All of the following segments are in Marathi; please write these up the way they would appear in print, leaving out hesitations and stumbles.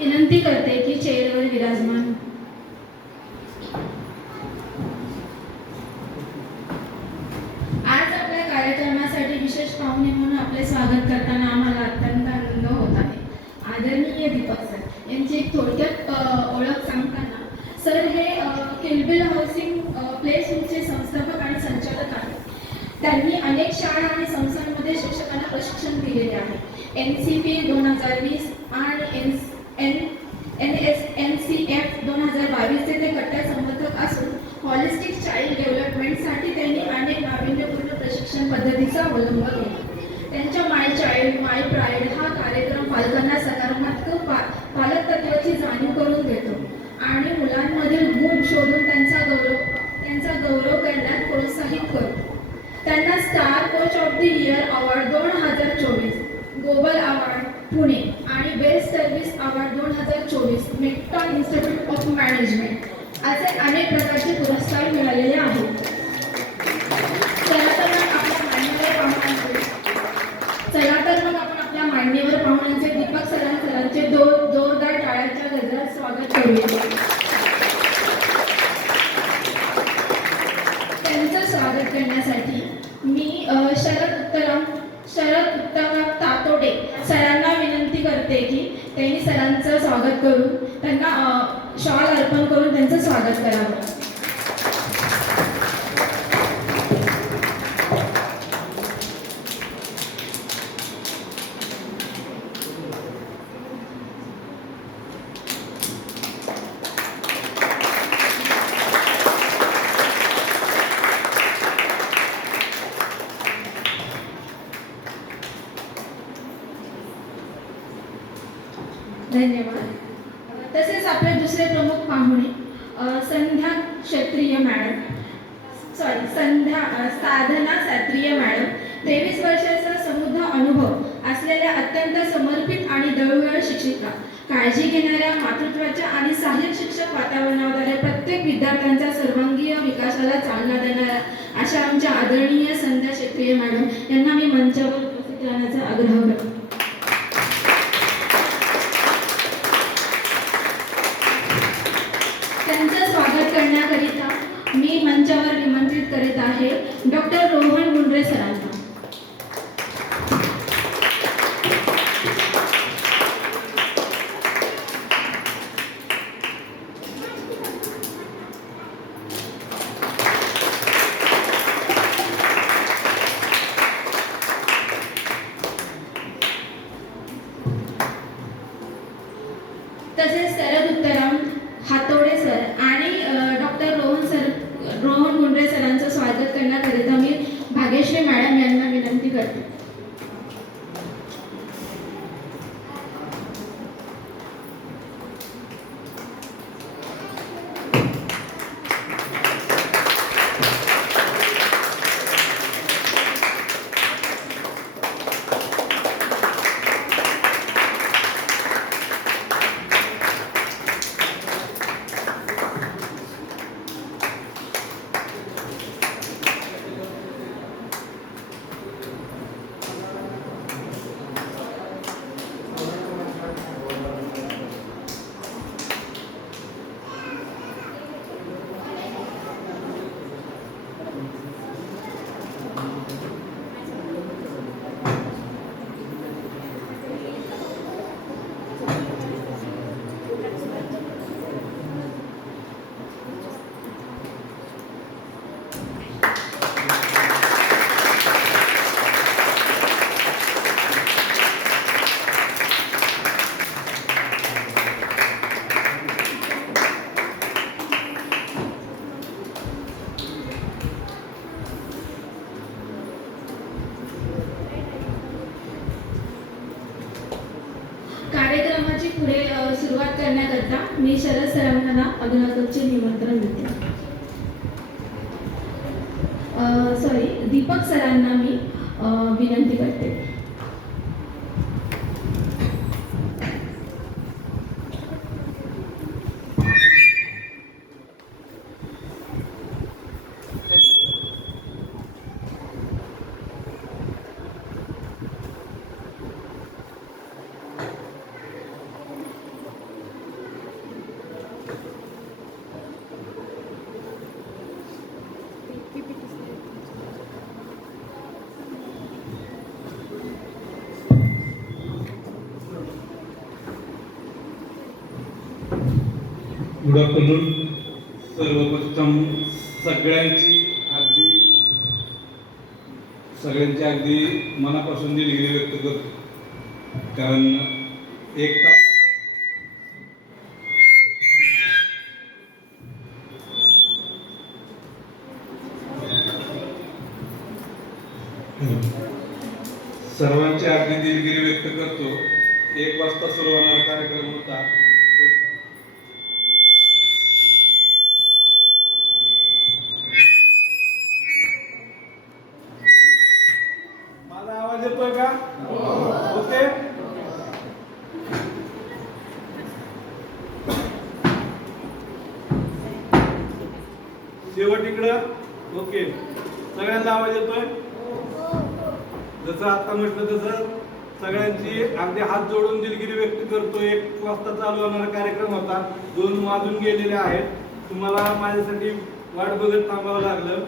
विनंती करते की चेअरवर विराजमान. आज आपल्या कार्यक्रमासाठी विशेष पाहुणे म्हणून आपले स्वागत करताना आम्हाला अत्यंत आनंद होत आहे. आदरणीय दीपक सर यांची एक थोडक्यात ओळख सांगताना, सर हे किलबिल हाऊसिंग प्ले स्कूलचे संस्थापक आणि संचालक आहेत. त्यांनी अनेक शाळा आणि संस्थांमध्ये शिक्षकांना प्रशिक्षण दिलेले आहे. NCP 2020 आणि NSNCF 2022 ते कट्टर समर्थक असून हॉलिस्टिक चाइल्ड डेव्हलपमेंटसाठी त्यांनी अनेक नाविन्यपूर्ण प्रशिक्षण पद्धतीचा अवलंब केला. त्यांच्या माय चाइल्ड माय प्राईड हा कार्यक्रम पालकांना सकारात्मक पालकत्वाची जाणीव करून देतो आणि मुलांमधील गुण शोधून त्यांचा गौरव करण्यास प्रोत्साहित करतो. त्यांना star coach of the year award 2024, global award Pune आणि best service award 2024 Mekton institute of management असे अनेक प्रकारचे पुरस्कार मिळालेले आहेत. चला तर मग आपल्या मान्यवर पाहुण्यांचे दीपक सरांचे जोरदार टाळ्यांच्या गजरात स्वागत करूया. त्यांचं स्वागत करण्यासाठी मी शरद उत्तम तातोडे सरांना विनंती करते की त्यांनी सरांचं स्वागत करून त्यांना शॉल अर्पण करून त्यांचं स्वागत करावं. धन्यवाद. तसेच आपले दुसरे प्रमुख पाहुणे साधना क्षत्रिय मॅडम, 23 वर्षाचा समृद्ध अनुभव असलेल्या अत्यंत समर्पित आणि दळूवळ शिक्षिका, काळजी घेणाऱ्या, मातृत्वाच्या आणि सहाय्यक शिक्षक वातावरणाद्वारे प्रत्येक विद्यार्थ्यांच्या सर्वांगीण विकासाला चालना देणाऱ्या अशा आमच्या आदरणीय संध्या क्षत्रिय मॅडम यांना मी मंचावर उपस्थित राहण्याचा आग्रह करतो. त्यांचं स्वागत करण्याकरिता मी मंचावर निमंत्रित करीत आहे डॉक्टर रोहन गुंडरे सरांना. तसेच शरद उत्तम हातोडे सर आणि डॉक्टर रोहन गुंडरे सरांचं स्वागत करण्याकरिता मी भाग्यश्री मॅडम यांना विनंती करते. कार्यक्रमाची पुढे सुरुवात करण्याकरता मी शरद सरांना अभिवादनाचे निमंत्रण देते. दीपक सरांना मी विनंती करते. Good afternoon. सर्वप्रथम सगळ्यांची अगदी मनापासून दिलगिरी व्यक्त करतो. कारण एक तास सर्वांची अगदी दिलगिरी व्यक्त करतो. 1 वाजता सुरू होणारा कार्यक्रम होता. माझा आवाज येतोय का? ओके. शेवट इकडं ओके. सगळ्यांना आवाज येतोय? जसं आता म्हटलं तसं सगळ्यांची अगदी हात जोडून दिलगिरी व्यक्त करतो. 1 वाजता चालू होणारा कार्यक्रम होता. 2 वाजून गेलेले आहेत. तुम्हाला माझ्यासाठी वाट बघत थांबावं लागलं,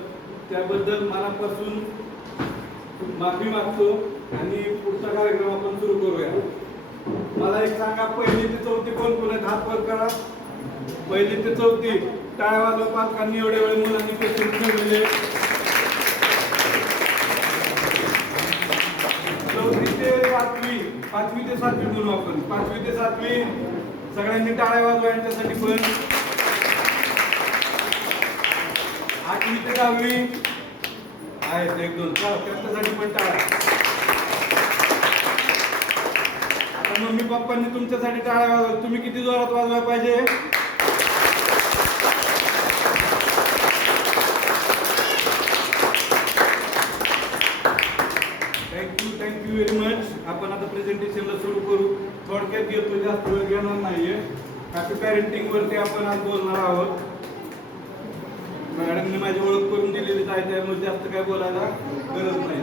त्याबद्दल मनापासून माफी मागतो आणि पुढचा कार्यक्रम आपण सुरू करूया. मला एक सांगा, 1ली ते 4थी कोण कोण आहेत? हात वर करा. 1ली ते 4थी टाळ्या वाजवा. पालकांनी एवढे वेळ मुलांनी पेशंट ठेवलेले. 4थी ते 5वी, 5वी ते 7वी म्हणू आपण. 5वी ते 7वी सगळ्यांनी टाळ्या वाजवा यांच्यासाठी पण. 8वी ते 10वी आहेत 1-2 त्यांच्यासाठी पण टाळ्या. आता मम्मी पप्पांनी तुमच्यासाठी टाळ्या वाजवा. तुम्ही किती जोरात वाजवायला पाहिजे? Thank you very much. आपण आता प्रेझेंटेशनला सुरू करू. थोडक्यात घेतो, जास्त वेळ घेणार नाहीये. हॅपी पॅरेंटिंग वरती आपण आज बोलणार आहोत. मॅडमने माझी ओळख करून दिलेलीच आहे, त्यामुळे जास्त काय बोलायला गरज नाही.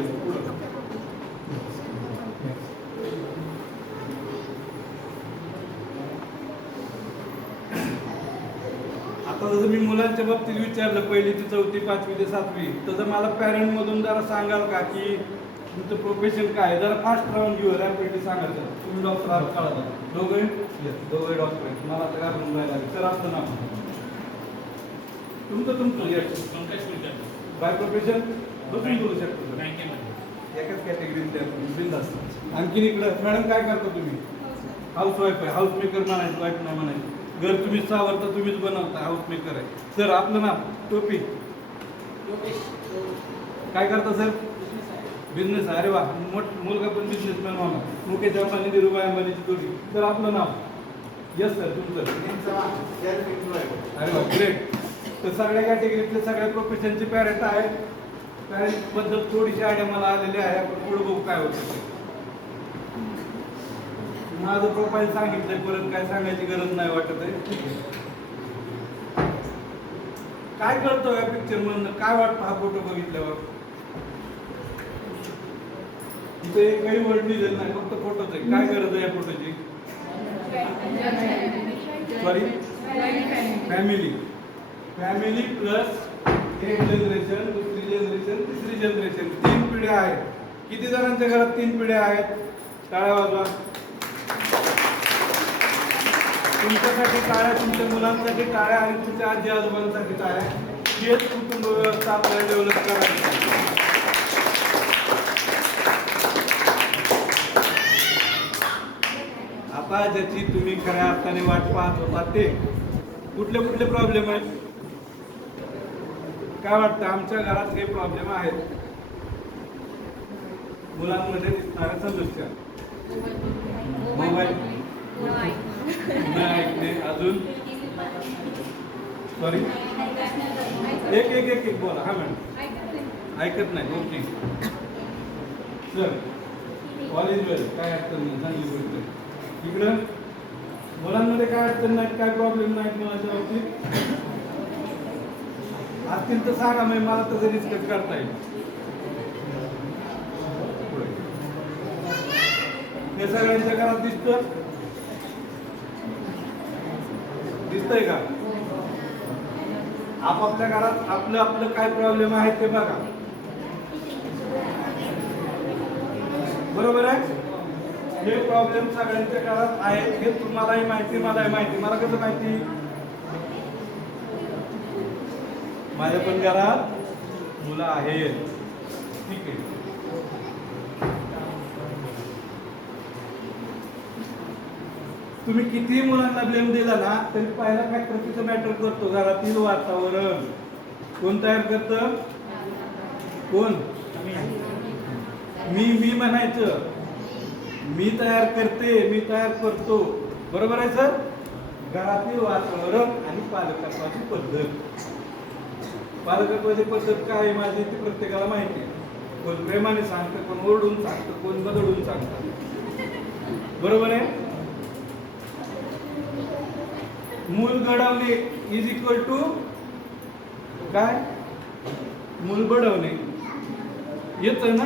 आता जसं मी मुलांच्या बाबतीत विचारलं 1ली ते 4थी, 5वी ते 7वी, तसं मला पॅरेंट मधून जरा सांगाल का की तुमचं प्रोफेशन काय आहे? जरा फास्ट राहून घेऊ, रॅपिडली सांगायचं. तुम्ही डॉक्टर आहात कळा? दोघे डॉक्टर आहेत. मला तर घालून जायला तर असतं ना तुमचं बाय प्रोफेशन बसून बोलू शकतो. एकाच कॅटेगरीत बिनधास्त. आणखीन इकडं मॅडम काय करता तुम्ही? हाऊस वाईफ आहे. हाऊस मेकर म्हणायचं, वाईफ नाही म्हणायचं. घर तुम्हीच सावरता, तुम्हीच बनवता, हाऊस मेकर आहे. सर आपलं नाव? टोपी. काय करता सर? बिझनेस. अरे वा, मुलगा पण बिझनेसमॅन होणार. मुकेश अंबानी, धीरूभाई अंबानीची जोडी. तर आपलं नाव? Yes sir. तुमचं? अरे वा, ग्रेट. तर सगळ्या कॅटेगरीतले सगळ्या प्रोफेशनचे पॅरेंट आहेत. पॅरेंट बद्दल थोडीशी आयडिया मला आलेली आहे. आपण पुढे बघू काय होतं. माझं प्रोफाईल सांगितलंय, परत काय सांगायची गरज नाही वाटत आहे. काय कळतं या पिक्चर मधनं? काय वाटतं हा फोटो बघितल्यावर? इथे काही वर्ड लिहिलेलं नाही, फक्त फोटोच आहे. काय गरज आहे या फोटोची? Sorry, family. फॅमिली प्लस एक जनरेशन, दुसरी जनरेशन, तिसरी जनरेशन, 3 पिढ्या आहेत. किती जणांच्या घरात 3 पिढ्या आहेत? टाळ्या वाजवा. तुमच्यासाठी टाळ्या, तुमच्या मुलांसाठी टाळ्या आणि तुमच्या आजी आजोबांसाठी टाळ्या. हेच कुटुंब व्यवस्था आपल्याला डेव्हलप करायची. आता ज्याची तुम्ही खऱ्या अर्थाने वाट पाहत होता ते कुठले कुठले प्रॉब्लेम आहेत? काय वाटतं? आमच्या घरात काही प्रॉब्लेम आहेत. मुलांमध्ये दिसणाऱ्या समस्या, मोबाईल न ऐकणे, अजून सॉरी एक एक एक एक बोला. हा मॅडम ऐकत नाही. ओके सर, ऑल इज वेल. काय अडचण नाही, चांगली गोष्ट आहे. इकडं मुलांमध्ये काय अडचण नाही, काय प्रॉब्लेम नाहीत मुलांच्या बाबतीत? असतील तर सांगा, मी मला तसं डिस्कस करता येईल. हे सगळ्यांच्या घरात दिसतंय का? आपापल्या घरात आपलं आपलं काय प्रॉब्लेम आहे ते बघा. बरोबर आहे? हे प्रॉब्लेम सगळ्यांच्या घरात आहेत हे तुम्हालाही माहिती, मलाही माहिती. मला कसं माहिती? माझ्या पण घरात मुलं आहेत. ठीक आहे. तुम्ही कितीही मुलांना ब्लेम दिला ना तरी पहिला फॅक्टर तिथं मॅटर करतो. घरातील वातावरण कोण तयार करतं? कोण? मी म्हणायचं. मी तयार करते, मी तयार करतो. बरोबर आहे सर? घरातील वातावरण आणि पालकत्वाची पद्धत. पालकत्वाची पद्धत काय आहे माझी ती प्रत्येकाला माहिती आहे. कोण प्रेमाने सांगतं, कोण ओरडून सांगतं, कोण बदलून सांगतं. बरोबर आहे? मूल घडवणे इज इक्वल टू काय? मूल बडवणे. येतं ना?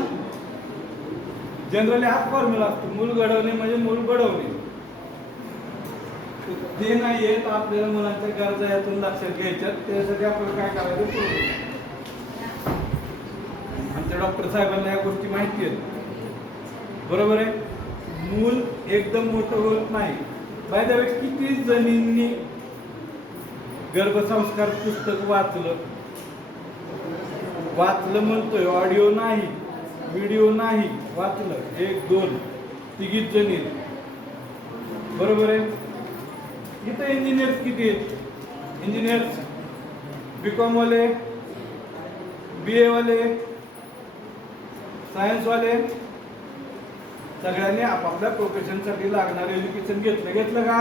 जनरली हाच फॉर्म्युला असतो. मूल घडवणे म्हणजे मूल बडवणे. ते नाही येत आपल्याला मुलांच्या गरजा यातून लक्षात घ्यायच्यात. त्यासाठी आपल्याला काय करायचं? आमच्या डॉक्टर साहेबांना या गोष्टी माहिती आहेत. बरोबर आहे? मूल एकदम मोठं होत नाही. बाय द वे, किती जणींनी गर्भसंस्कार पुस्तक वाचलं म्हणतोय, ऑडिओ नाही, व्हिडिओ नाही, वाचलं? 1 2 तिघीच जणी. बरोबर आहे? इथं इंजिनियर्स किती आहेत? इंजिनियर्स, बीकॉम वाले, BA वाले, सायन्स वाले, सगळ्यांनी आपापल्या प्रोफेशनसाठी लागणारं एज्युकेशन घेतलं का?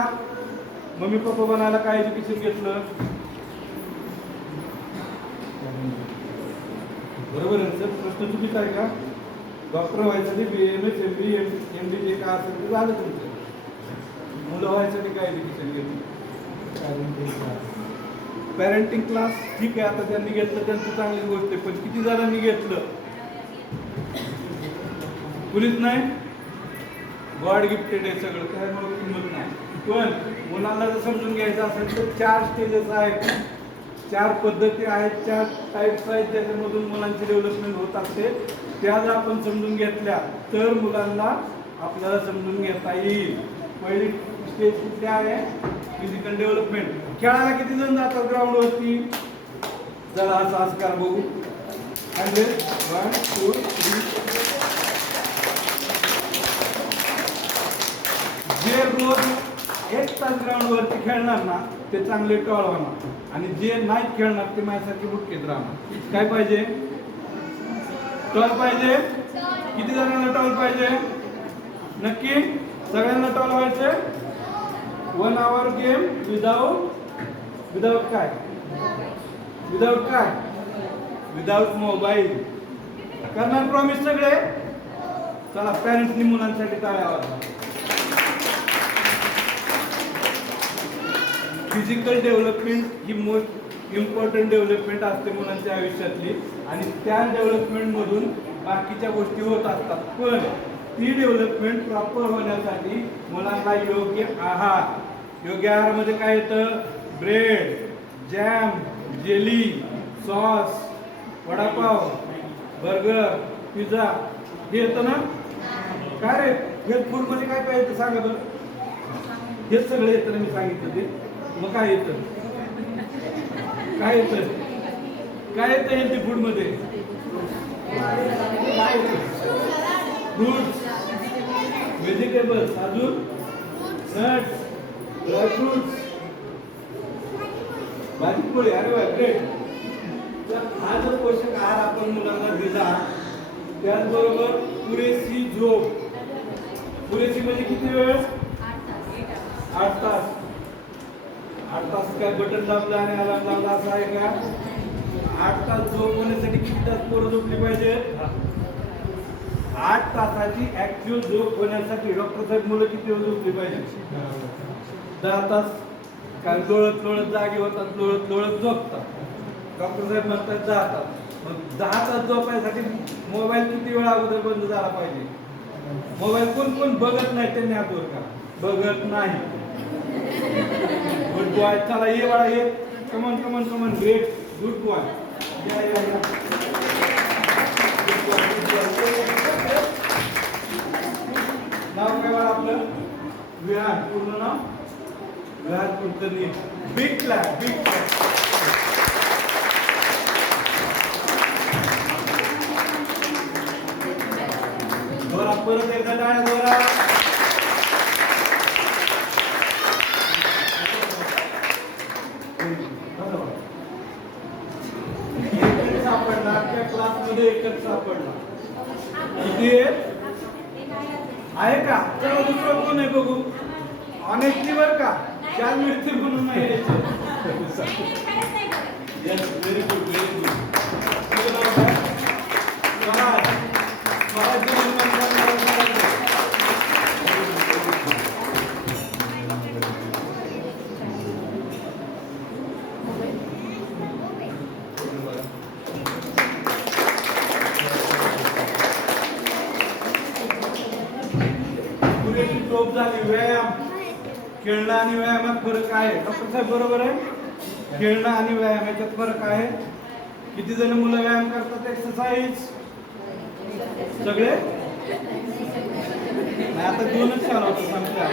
मम्मी पप्पा बनायला काय एज्युकेशन घेतलं? बरोबर आहे सर? प्रश्न चुकीचा आहे का? डॉक्टर व्हायसाठी BAMS MD MD जे काय असेल ते झालं तुमचं. मुलं व्हायसाठी काय एज्युकेशन घेतलं? पॅरेंटिंग क्लास ठीक आहे, आता त्यांनी घेतलं त्यांची चांगली गोष्ट आहे. पण किती जणांनी घेतलं? कुणीच नाही. गॉड गिफ्टेड आहे सगळं, त्यामुळे किंमत नाही. पण मुलांना जर समजून घ्यायचं असेल तर 4 स्टेजेस आहेत, 4 पद्धती आहेत, 4 टाईप्स आहेत ज्याच्यामधून मुलांची डेव्हलपमेंट होत असते. त्या जर आपण समजून घेतल्या तर मुलांना आपल्याला समजून घेता येईल. पहिली स्टेज कुठली आहे? Physical development. खेळायला किती जण जातात ग्राउंडवरती? चला असं आस्कार बघू. 100 1 2 3. जे रोज 1 तास ग्राउंडवरती खेळणार ना ते चांगले टॉल होणार, आणि जे नाही खेळणार ते माझ्यासारखे बुटकेत राहणार. काय पाहिजे? टॉल पाहिजे. किती जणांना टॉल पाहिजे? नक्की सगळ्यांना टॉल व्हायचे. 1 आवर गेम विदाउट काय? Without mobile. करणार प्रॉमिस सगळे? चला पॅरेंट्सनी मुलांसाठी टाळ्या वाजवा. फिजिकल डेव्हलपमेंट ही मोस्ट इम्पॉर्टंट डेव्हलपमेंट असते मुलांच्या आयुष्यातली, आणि त्या डेव्हलपमेंटमधून बाकीच्या गोष्टी होत असतात. पण ती डेव्हलपमेंट प्रॉपर होण्यासाठी मुलांना योग्य आहारामध्ये काय येतं? Bread, jam, jelly, sauce, vada pav, burger, pizza हे येतं ना? काय रे हेल्थ फूडमध्ये काय काय येतं सांगा बरं? हेच सगळं येतं ना, मी सांगितलं ते. मग काय येतं? काय येतं हेल्थी फूडमध्ये? काय येतं? फ्रूट्स, व्हेजिटेबल्स, अजून नट्स, ड्रायफ्रुट्स, भाजीपोळी. अरे वा, ग्रेट. तर हा जो पोषक आहार आपण मुलांना दिला, त्याचबरोबर पुरेशी झोप. पुरेशी म्हणजे किती वेळ? 8 तास. 8 तास काय बटन दाबलं आणि अलार्म लावला असं आहे का? 8 तास झोप होण्यासाठी किती तास पोरं झोपली पाहिजे? 8 तासाची ऍक्च्युअल झोप होण्यासाठी डॉक्टर साहेब मुलं किती वेळ झोपली पाहिजे? 10 तास. कारण लोळत जागी होतात, लोळत झोपतात. डॉक्टर साहेब म्हणतात 10 तास. मग 10 तास झोपायसाठी मोबाईल किती वेळा अगोदर बंद झाला पाहिजे? मोबाईल कोण बघत नाही त्यांनी हातवर का? बघत नाही. Good boy. चला ये बाळा ये. Come on great. Good boy. या. नाव काय बाळा आपलं? विहान. पूर्ण नाव? विहान कुलकर्णी. Big clap. चला परत एकदा टाळ्या जोरा. एकच सापडला त्या क्लासमध्ये एकच सापडला. किती आहे का? चला दुसरं कोण आहे बघू. ऑनेस्टली बर का, 4 मिनिट म्हणून नाही यायचं. Yes, very good very good. झोप झाली. व्यायाम, खेळणं आणि व्यायामात फरक आहे. डॉक्टर साहेब बरोबर आहे. खेळणं आणि व्यायाम याच्यात फरक आहे. किती जण मुलं व्यायाम करतात? एक्सरसाइज सगळे नाही, आता 2च चालू होतं सांगता.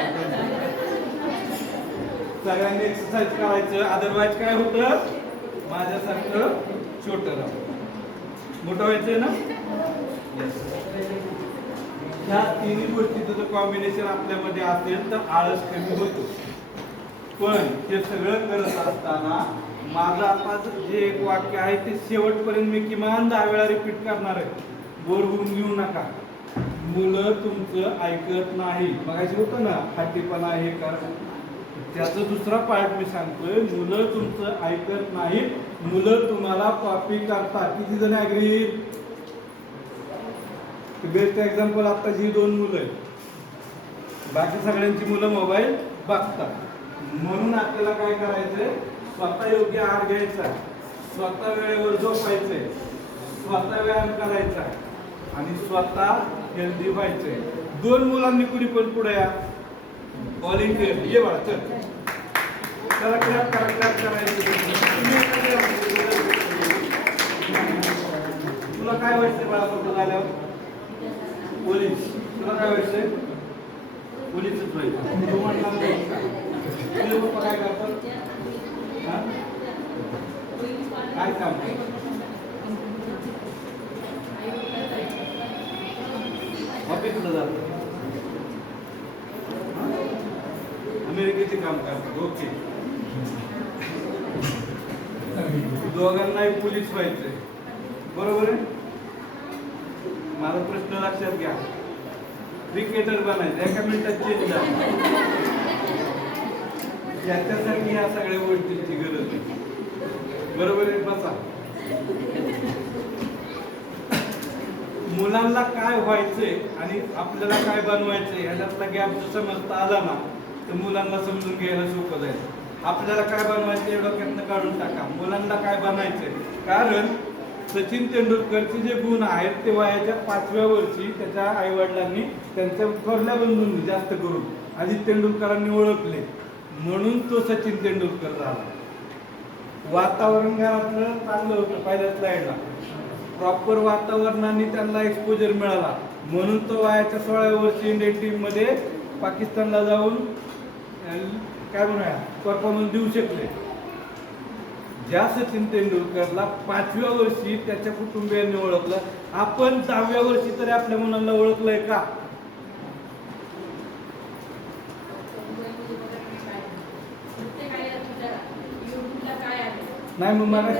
सगळ्यांनी एक्सरसाइज करायचं. अदरवाईज काय होतं, माझ्यासारखं छोटं मोठं व्हायचंय ना. ह्या तिन्ही गोष्टीचं जर कॉम्बिनेशन आपल्यामध्ये असेल तर आळस कमी होतो. पण हे सगळं करत असताना माझं आता जे एक वाक्य आहे ते शेवटपर्यंत मी किमान 10 वेळा रिपीट करणार आहे. बोर होऊन घेऊ नका. मुलं तुमचं ऐकत नाही. मगाशी होतं ना हट्टीपणा हे कर, त्याचा दुसरा पार्ट मी सांगतोय. मुलं तुमचं ऐकत नाहीत, मुलं तुम्हाला कॉपी करतात. किती जण ऍग्री? बेस्ट एक्झाम्पल आता जी 2 मुलं आहेत. बाकी सगळ्यांची मुलं मोबाईल बघतात. म्हणून आपल्याला काय करायचंय, स्वतः योग्य आहार घ्यायचा, स्वतः वेळेवर झोपायचंय, स्वतः व्यायाम करायचा आणि स्वतः हेल्दी व्हायचंय. 2 मुलांनी कुणी पण पुढे या. व्हॉलेंटियर ये बाळा चल. त्याला क्लॅप करायचं. तुला काय व्हायचंय बाळा फक्त झाल्यावर? पोलीस. तुला काय व्हायचंय? पोलीसच व्हायचं. तू म्हटला तुझे पप्पा काय करतात? काय काम? ऑफिसला जातात. अमेरिकेचे काम करतात. ओके. दोघांनाही पोलीस व्हायचंय, बरोबर आहे. माझा प्रश्न लक्षात घ्या. क्रिकेटर बनायचं, एका मिनिटात चेंज झाला. त्याच्यासाठी या सगळ्या गोष्टींची गरज आहे, बरोबर आहे. बसा. मुलांना काय व्हायचंय आणि आपल्याला काय बनवायचंय ह्याच्यातला गॅप जर समजता आला ना तर मुलांना समजून घ्यायला सोपं जाईल. आपल्याला काय बनवायचं एवढं डोक्यातनं काढून टाका. मुलांना काय बनायचंय, कारण सचिन तेंडुलकरचे जे गुण आहेत ते वयाच्या 5व्या वर्षी त्याच्या आई वडिलांनी त्यांच्या थोरल्या बंधूंनी जास्त करून अजित तेंडुलकरांनी ओळखले, म्हणून तो सचिन तेंडुलकर झाला. वातावरण घरातलं चांगलं होतं. पहिल्या स्लाइडला प्रॉपर वातावरणाने त्यांना एक्सपोजर मिळाला, म्हणून तो वयाच्या 16व्या वर्षी इंडियन टीम मध्ये पाकिस्तानला जाऊन काय म्हणूया परफॉर्मन्स देऊ शकले. ज्या सचिन तेंडुलकरला 5व्या वर्षी त्याच्या कुटुंबियांनी ओळखलं, आपण 10व्या वर्षी तरी आपल्या मुलांना ओळखलंय का? नाही मग मला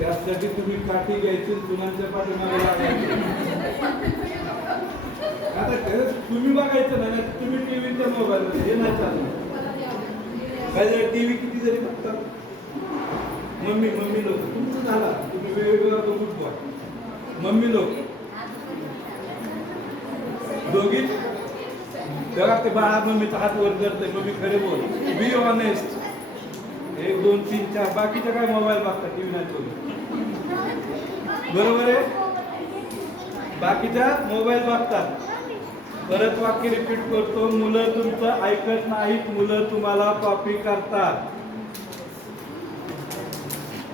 त्यासाठी तुम्ही काठी घ्यायची, मुलांच्या पाठीमागे लागायची. आता खरंच तुम्ही बघायचं नाही, तुम्ही टीव्हीच्या मोबाईल मध्ये हे नाही चालू. टीव्ही किती जरी बघतात मम्मी लोक तुमचं झाला, तुम्ही वेगवेगळा बघून बघा. मम्मी लोक दोघी तेव्हा ते बाळा मम्मीचा हात वर करतंय, मम्मी खरे बोल, बी ऑनेस्ट. 1 2 3 4 बाकीच्या काय मोबाईल बघतात, टीव्ही नाही चालू, बरोबर आहे. बाकीच्या मोबाईल बघतात. परत वाक्य रिपीट करतो, मुलं तुमचं ऐकत नाहीत, मुलं तुम्हाला कॉपी करतात.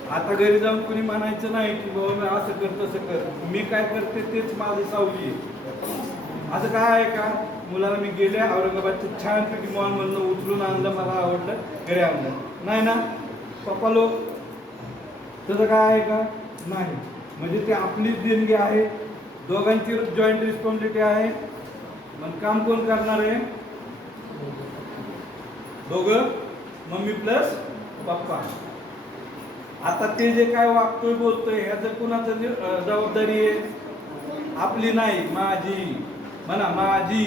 आता घरी जाऊन कुणी म्हणायचं नाही की बाबा मी असं कर तसं कर, मी काय करते तेच माझी सावली आहे. असं काय आहे का? मुलाला मी गेले औरंगाबादचं छानपैकी मॉल मधनं उचलून आणलं, मला आवडलं, घरी आणलं नाही ना. पप्पा लोक तसं काय आहे का? नाही. म्हणजे ते आपलीच देणगी आहे, दोघांची जॉईंट रिस्पॉन्सिबिलिटी आहे. मग काम कोण करणार आहे? दोघं, मम्मी प्लस पप्पा. आता ते जे काय वागतोय बोलतोय ह्याचं कुणाचं जबाबदारी आहे? आपली नाही, माझी. म्हणा माझी.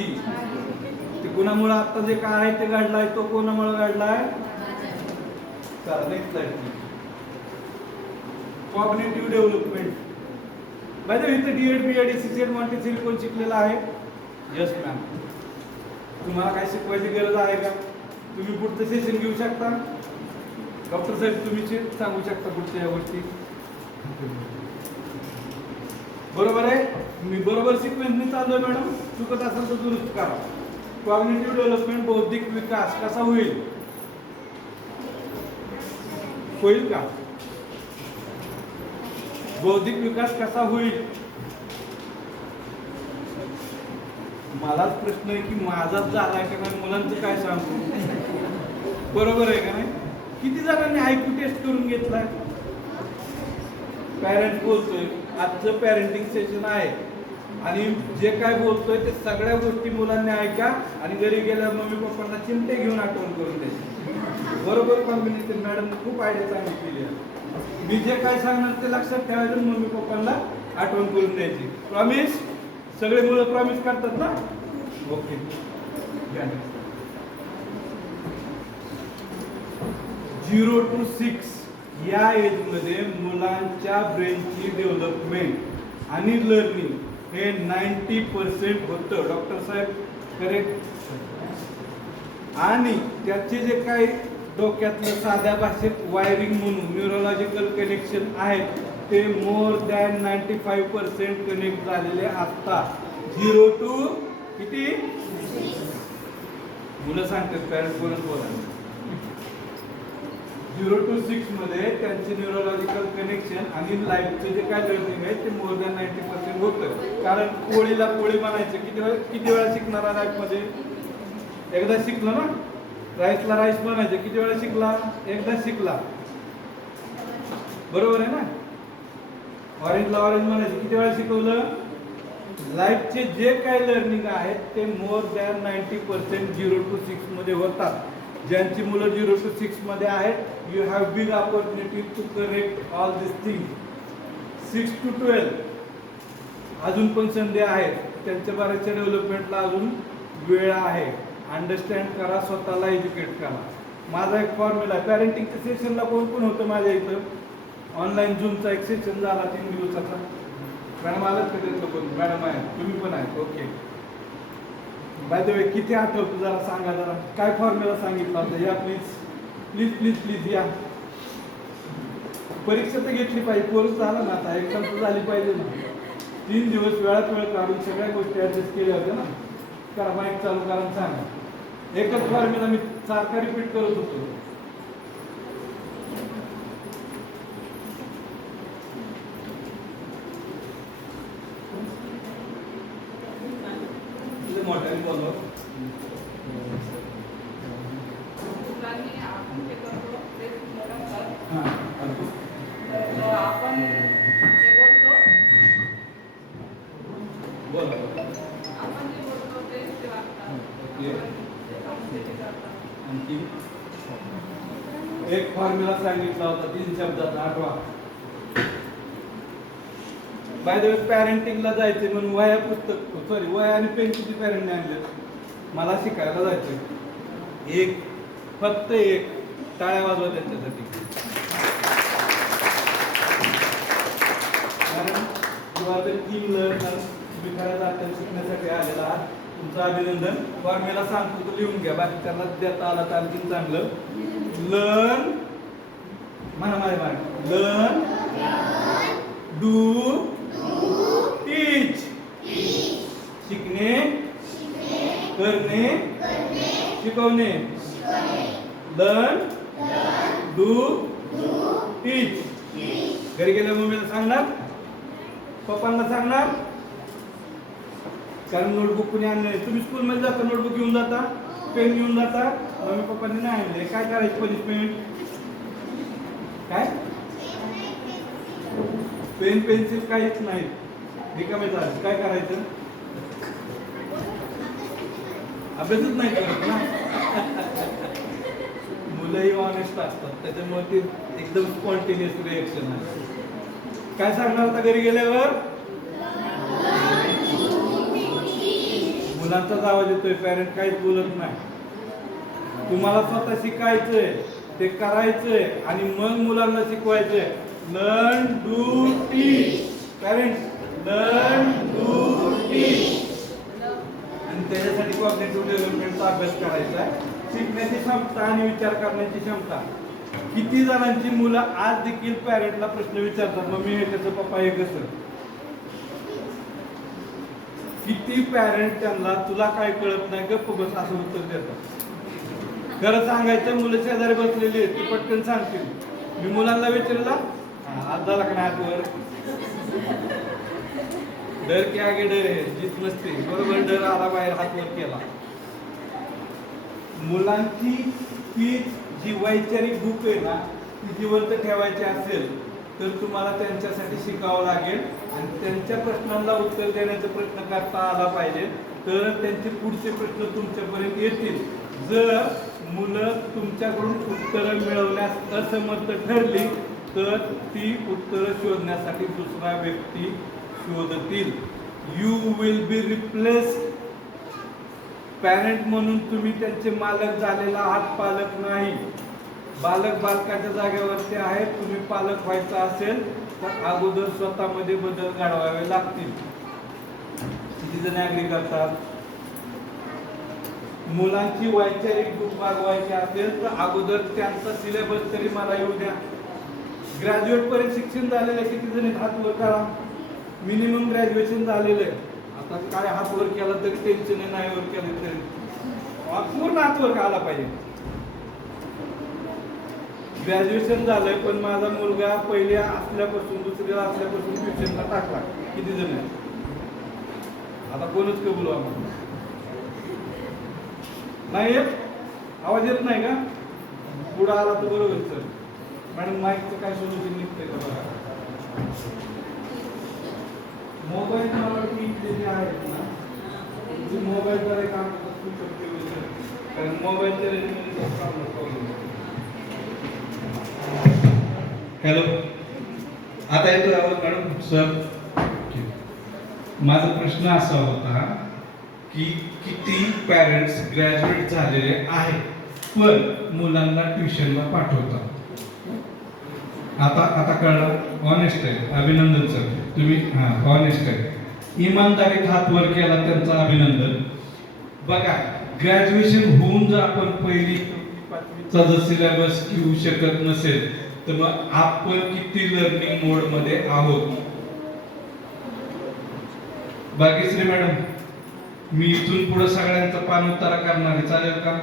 ते कुणामुळे आता जे काय आहे ते घडलाय तो कोणामुळे घडलाय? चला next slide. Cognitive development. By the way इथे डीएड बीएड सीसीएड मॉन्टेसरी कोण शिकलेला आहे? Yes ma'am. तुम्हाला काय शिकवायची गरज आहे का? तुम्ही पुढचं सेशन घेऊ शकता. डॉक्टर साहेब तुम्ही सांगू शकता पुढच्या या गोष्टी. बरोबर आहे? मी बरोबर सिक्वेन्सने चाललोय मॅडम. चुकत असेल तर दुरुस्त करा. कॉग्निटिव्ह डेव्हलपमेंट, बौद्धिक विकास कसा होईल? होईल का? बौद्धिक विकास कसा होईल? मलाच प्रश्न आहे की माझाच झालाय का नाही, मुलांचं काय सांगतो? बरोबर आहे का नाही? किती जणांनी आयक्यू टेस्ट करून घेतलाय? पॅरेंट बोलतोय, आजचं पॅरेंटिंग सेशन आहे आणि जे काय बोलतोय ते सगळ्या गोष्टी मुलांनी ऐका आणि घरी गेल्यावर मम्मी पप्पांना चिमटे घेऊन आठवण करून द्यायची. बरोबर कॉम्बिनेशन. मॅडम खूप आयडिया सांगितलेली आहे. मी जे काय सांगणार ते लक्षात ठेवायचं, मम्मी पप्पांना आठवण करून द्यायची. प्रॉमिस? सगळे मुलं प्रॉमिस करतात ना? ओके. 0 to 6 या एजमध्ये मुलांच्या ब्रेनची डेव्हलपमेंट आणि लर्निंग हे 90% होतं. डॉक्टर साहेब करेक्ट? आणि त्याचे जे काही डोक्यातलं साध्या भाषेत वायरिंग म्हणून न्यूरोलॉजिकल कनेक्शन आहेत ते मोर दॅन 95% कनेक्ट झालेले असतात. 0 to किती? मुलं सांगतात, पॅरेंट कोणच बोला. 0 to 6 मध्ये त्यांचे न्यूरोलॉजिकल कनेक्शन आणि लाईफचे जे काय लर्निंग आहे ते मोर दॅन 90% होतं. कारण पोळीला पोळी म्हणायचं किती वेळा शिकणारा लाईफमध्ये? एकदा शिकलो ना. राईसला राईस म्हणायचं किती वेळा शिकला? एकदा शिकला. बरोबर आहे ना? ऑरेंजला ऑरेंज म्हणायचं किती वेळा शिकवलं? लाईफचे जे काही लर्निंग आहेत ते मोर दॅन 90% 0 to 6 मध्ये होतात. ज्यांची मुलं 0 to 6 मध्ये आहेत, you have big opportunity to correct all this thing. 6 to 12 अजून पण संधी आहेत. त्यांच्या बऱ्याचशा डेव्हलपमेंटला अजून वेळ आहे. अंडरस्टँड करा, स्वतःला एज्युकेट करा. माझा एक फॉर्म्युला आहे. पॅरेंटिंगच्या सेशनला कोण कोण होतं माझ्या इथं? ऑनलाईन झूमचा एक सेशन झाला 3 दिवसाचा. मॅडम आलाच कधी कोण? मॅडम आहे, तुम्ही पण आहेत. ओके. बाय द वे किती आठवतं जरा सांगा. जरा काय फॉर्म्युला सांगितला होता? या प्लीज प्लीज प्लीज प्लीज या. परीक्षा तर घेतली पाहिजे. कोर्स झाला ना आता, एक्झाम तर झाली पाहिजे ना. 3 दिवस वेळात वेळ काढून सगळ्या गोष्टी ऍडजस्ट केल्या होत्या ना. करा, माईक चालू करा आणि सांगा. एकच फॉर्म्युला मी सारखा रिपीट करत होतो. मोठ्याने बोललो. आपण जे बोलतो बोला. आपण जे बोलतो ते वागतात. आणखी एक फॉर्म्युला सांगितला होता 3 शब्दाचा, आठवा. बाय द वे पॅरेंटिंगला जायचे म्हणून वह्या पुस्तक वह्या आणि पेन किती पॅरेंटने आणले? मला शिकायला जायचं. एक, फक्त एक. टाळ्या वाजवा त्यांच्यासाठी. कारण टीम लर्नर तुम्ही खऱ्या अर्थाने शिकण्यासाठी आलेला आहात. तुमचं अभिनंदन. फॉर्म्युला सांगतो तो लिहून घ्या. बाकी त्यांना देता आला तर आणखी चांगलं. लर्न म्हणा माझ्या मागे. लर्न, डू, टीच. शिकणे, करणे, शिकवणे. लर्न, डू, टीच. घरी गेल्या मम्मीला सांगणार, पप्पांना सांगणार. कारण नोटबुक कुणी आणले? तुम्ही स्कूलमध्ये जाता, नोटबुक घेऊन जाता, पेन घेऊन जाता. मम्मी पप्पांनी नाही आणले, काय करायची पनिशमेंट? काय पेन पेन्सिल काहीच नाही, रिकामे झाले. काय करायचं? अभ्यासच नाही करत ना. मुलंही ऑनेस्ट असतात, त्याच्यामुळे ते एकदम स्पॉन्टेनियस रिएक्शन आहे. काय सांगणार आता घरी गेल्यावर? मुलांचाच आवाज येतोय, पॅरेंट काहीच बोलत नाही. तुम्हाला स्वतः शिकायचंय, ते करायचंय आणि मग मुलांना शिकवायचंय. Learn do teach. Parents learn do teach. आणि त्याच्यासाठी कॉग्निटिव्ह डेव्हलपमेंटचा अभ्यास करायचा आहे. शिकण्याची क्षमता आणि विचार करण्याची क्षमता. किती जणांची मुलं आज देखील पॅरेंटला प्रश्न विचारतात, मम्मी हे कसं, पप्पा हे कसं. किती पॅरेंट त्यांना तुला काय कळत नाही गप्प बस असं उत्तर देतात. खरं सांगायचं, मुलं शेजारी बसलेली आहेत, ती पटकन सांगतील. मी मुलांना विचारला, आज झाला का नाही वर? डर के आगे डर आहे, जीत नसते. बरोबर डर आला बाहेर, हात वर केला. मुलांची ती जी वैचारिक भूक आहे ना, ती जिवंत ठेवायची असेल तर तुम्हाला त्यांच्यासाठी शिकावं लागेल आणि त्यांच्या प्रश्नांना उत्तर देण्याचा प्रयत्न करता आला पाहिजे, तर त्यांचे पुढचे प्रश्न तुमच्यापर्यंत येतील. जर मुलं तुमच्याकडून उत्तरं मिळवण्यास असमर्थ ठरली तर ती उत्तरं शोधण्यासाठी दुसरा व्यक्ती शोधतील. You will be replaced. Parent म्हणून तुम्ही त्यांचे मालक झालेला आहात, पालक नाही. बालक बालकाच्या जागेवरती आहे. तुम्ही पालक व्हायचं असेल तर अगोदर स्वतःमध्ये बदल घडवावे लागतील. किती जण ऍग्री करतात? मुलांची वैचारिक भूक भागवायची असेल तर अगोदर त्यांचा सिलेबस तरी मला येऊ द्या. ग्रॅज्युएट पर्यंत शिक्षण झालेलं किती जण हात वर करा. मिनिमम ग्रॅज्युएशन झालेलं आहे. आता काय हात वर केला तरी टेन्शन नाही, वर केलं तरी पूर्ण हात वर आला पाहिजे. ग्रॅज्युएशन झालंय पण माझा मुलगा पहिल्या असल्यापासून दुसऱ्या असल्यापासून ट्युशनला टाकला. किती जण आहे? आता कोणच कबूल आम्हाला नाही येत. आवाज येत नाही का? पुढं आला तर बरोबर सर. मॅडम माईकचं काय सोल्युशन निघतंय का बघा. मोबाईल मला जे आहेत ना, मोबाईलद्वारे काम करू शकते, कारण मोबाईलच्या हॅलो, आता येतोय आवाज मॅडम? सर, माझा प्रश्न असा होता की किती पॅरेंट्स ग्रॅज्युएट झालेले आहेत पण मुलांना ट्युशनला पाठवतात. आता कळलं? ऑनेस्ट आहे, अभिनंदन सर. तुम्ही ऑनेस्ट आहे. इमानदारीत हात वर केला त्यांचा अभिनंदन. बघा, ग्रॅज्युएशन होऊन जर आपण पहिली पाचवीचा जर सिलेबस घेऊ शकत नसेल तर मग आपण किती लर्निंग मोड मध्ये आहोत. बाकीश्री मॅडम, मी इथून पुढे सगळ्यांचा पाणउतारा करणार आहे, चालेल का?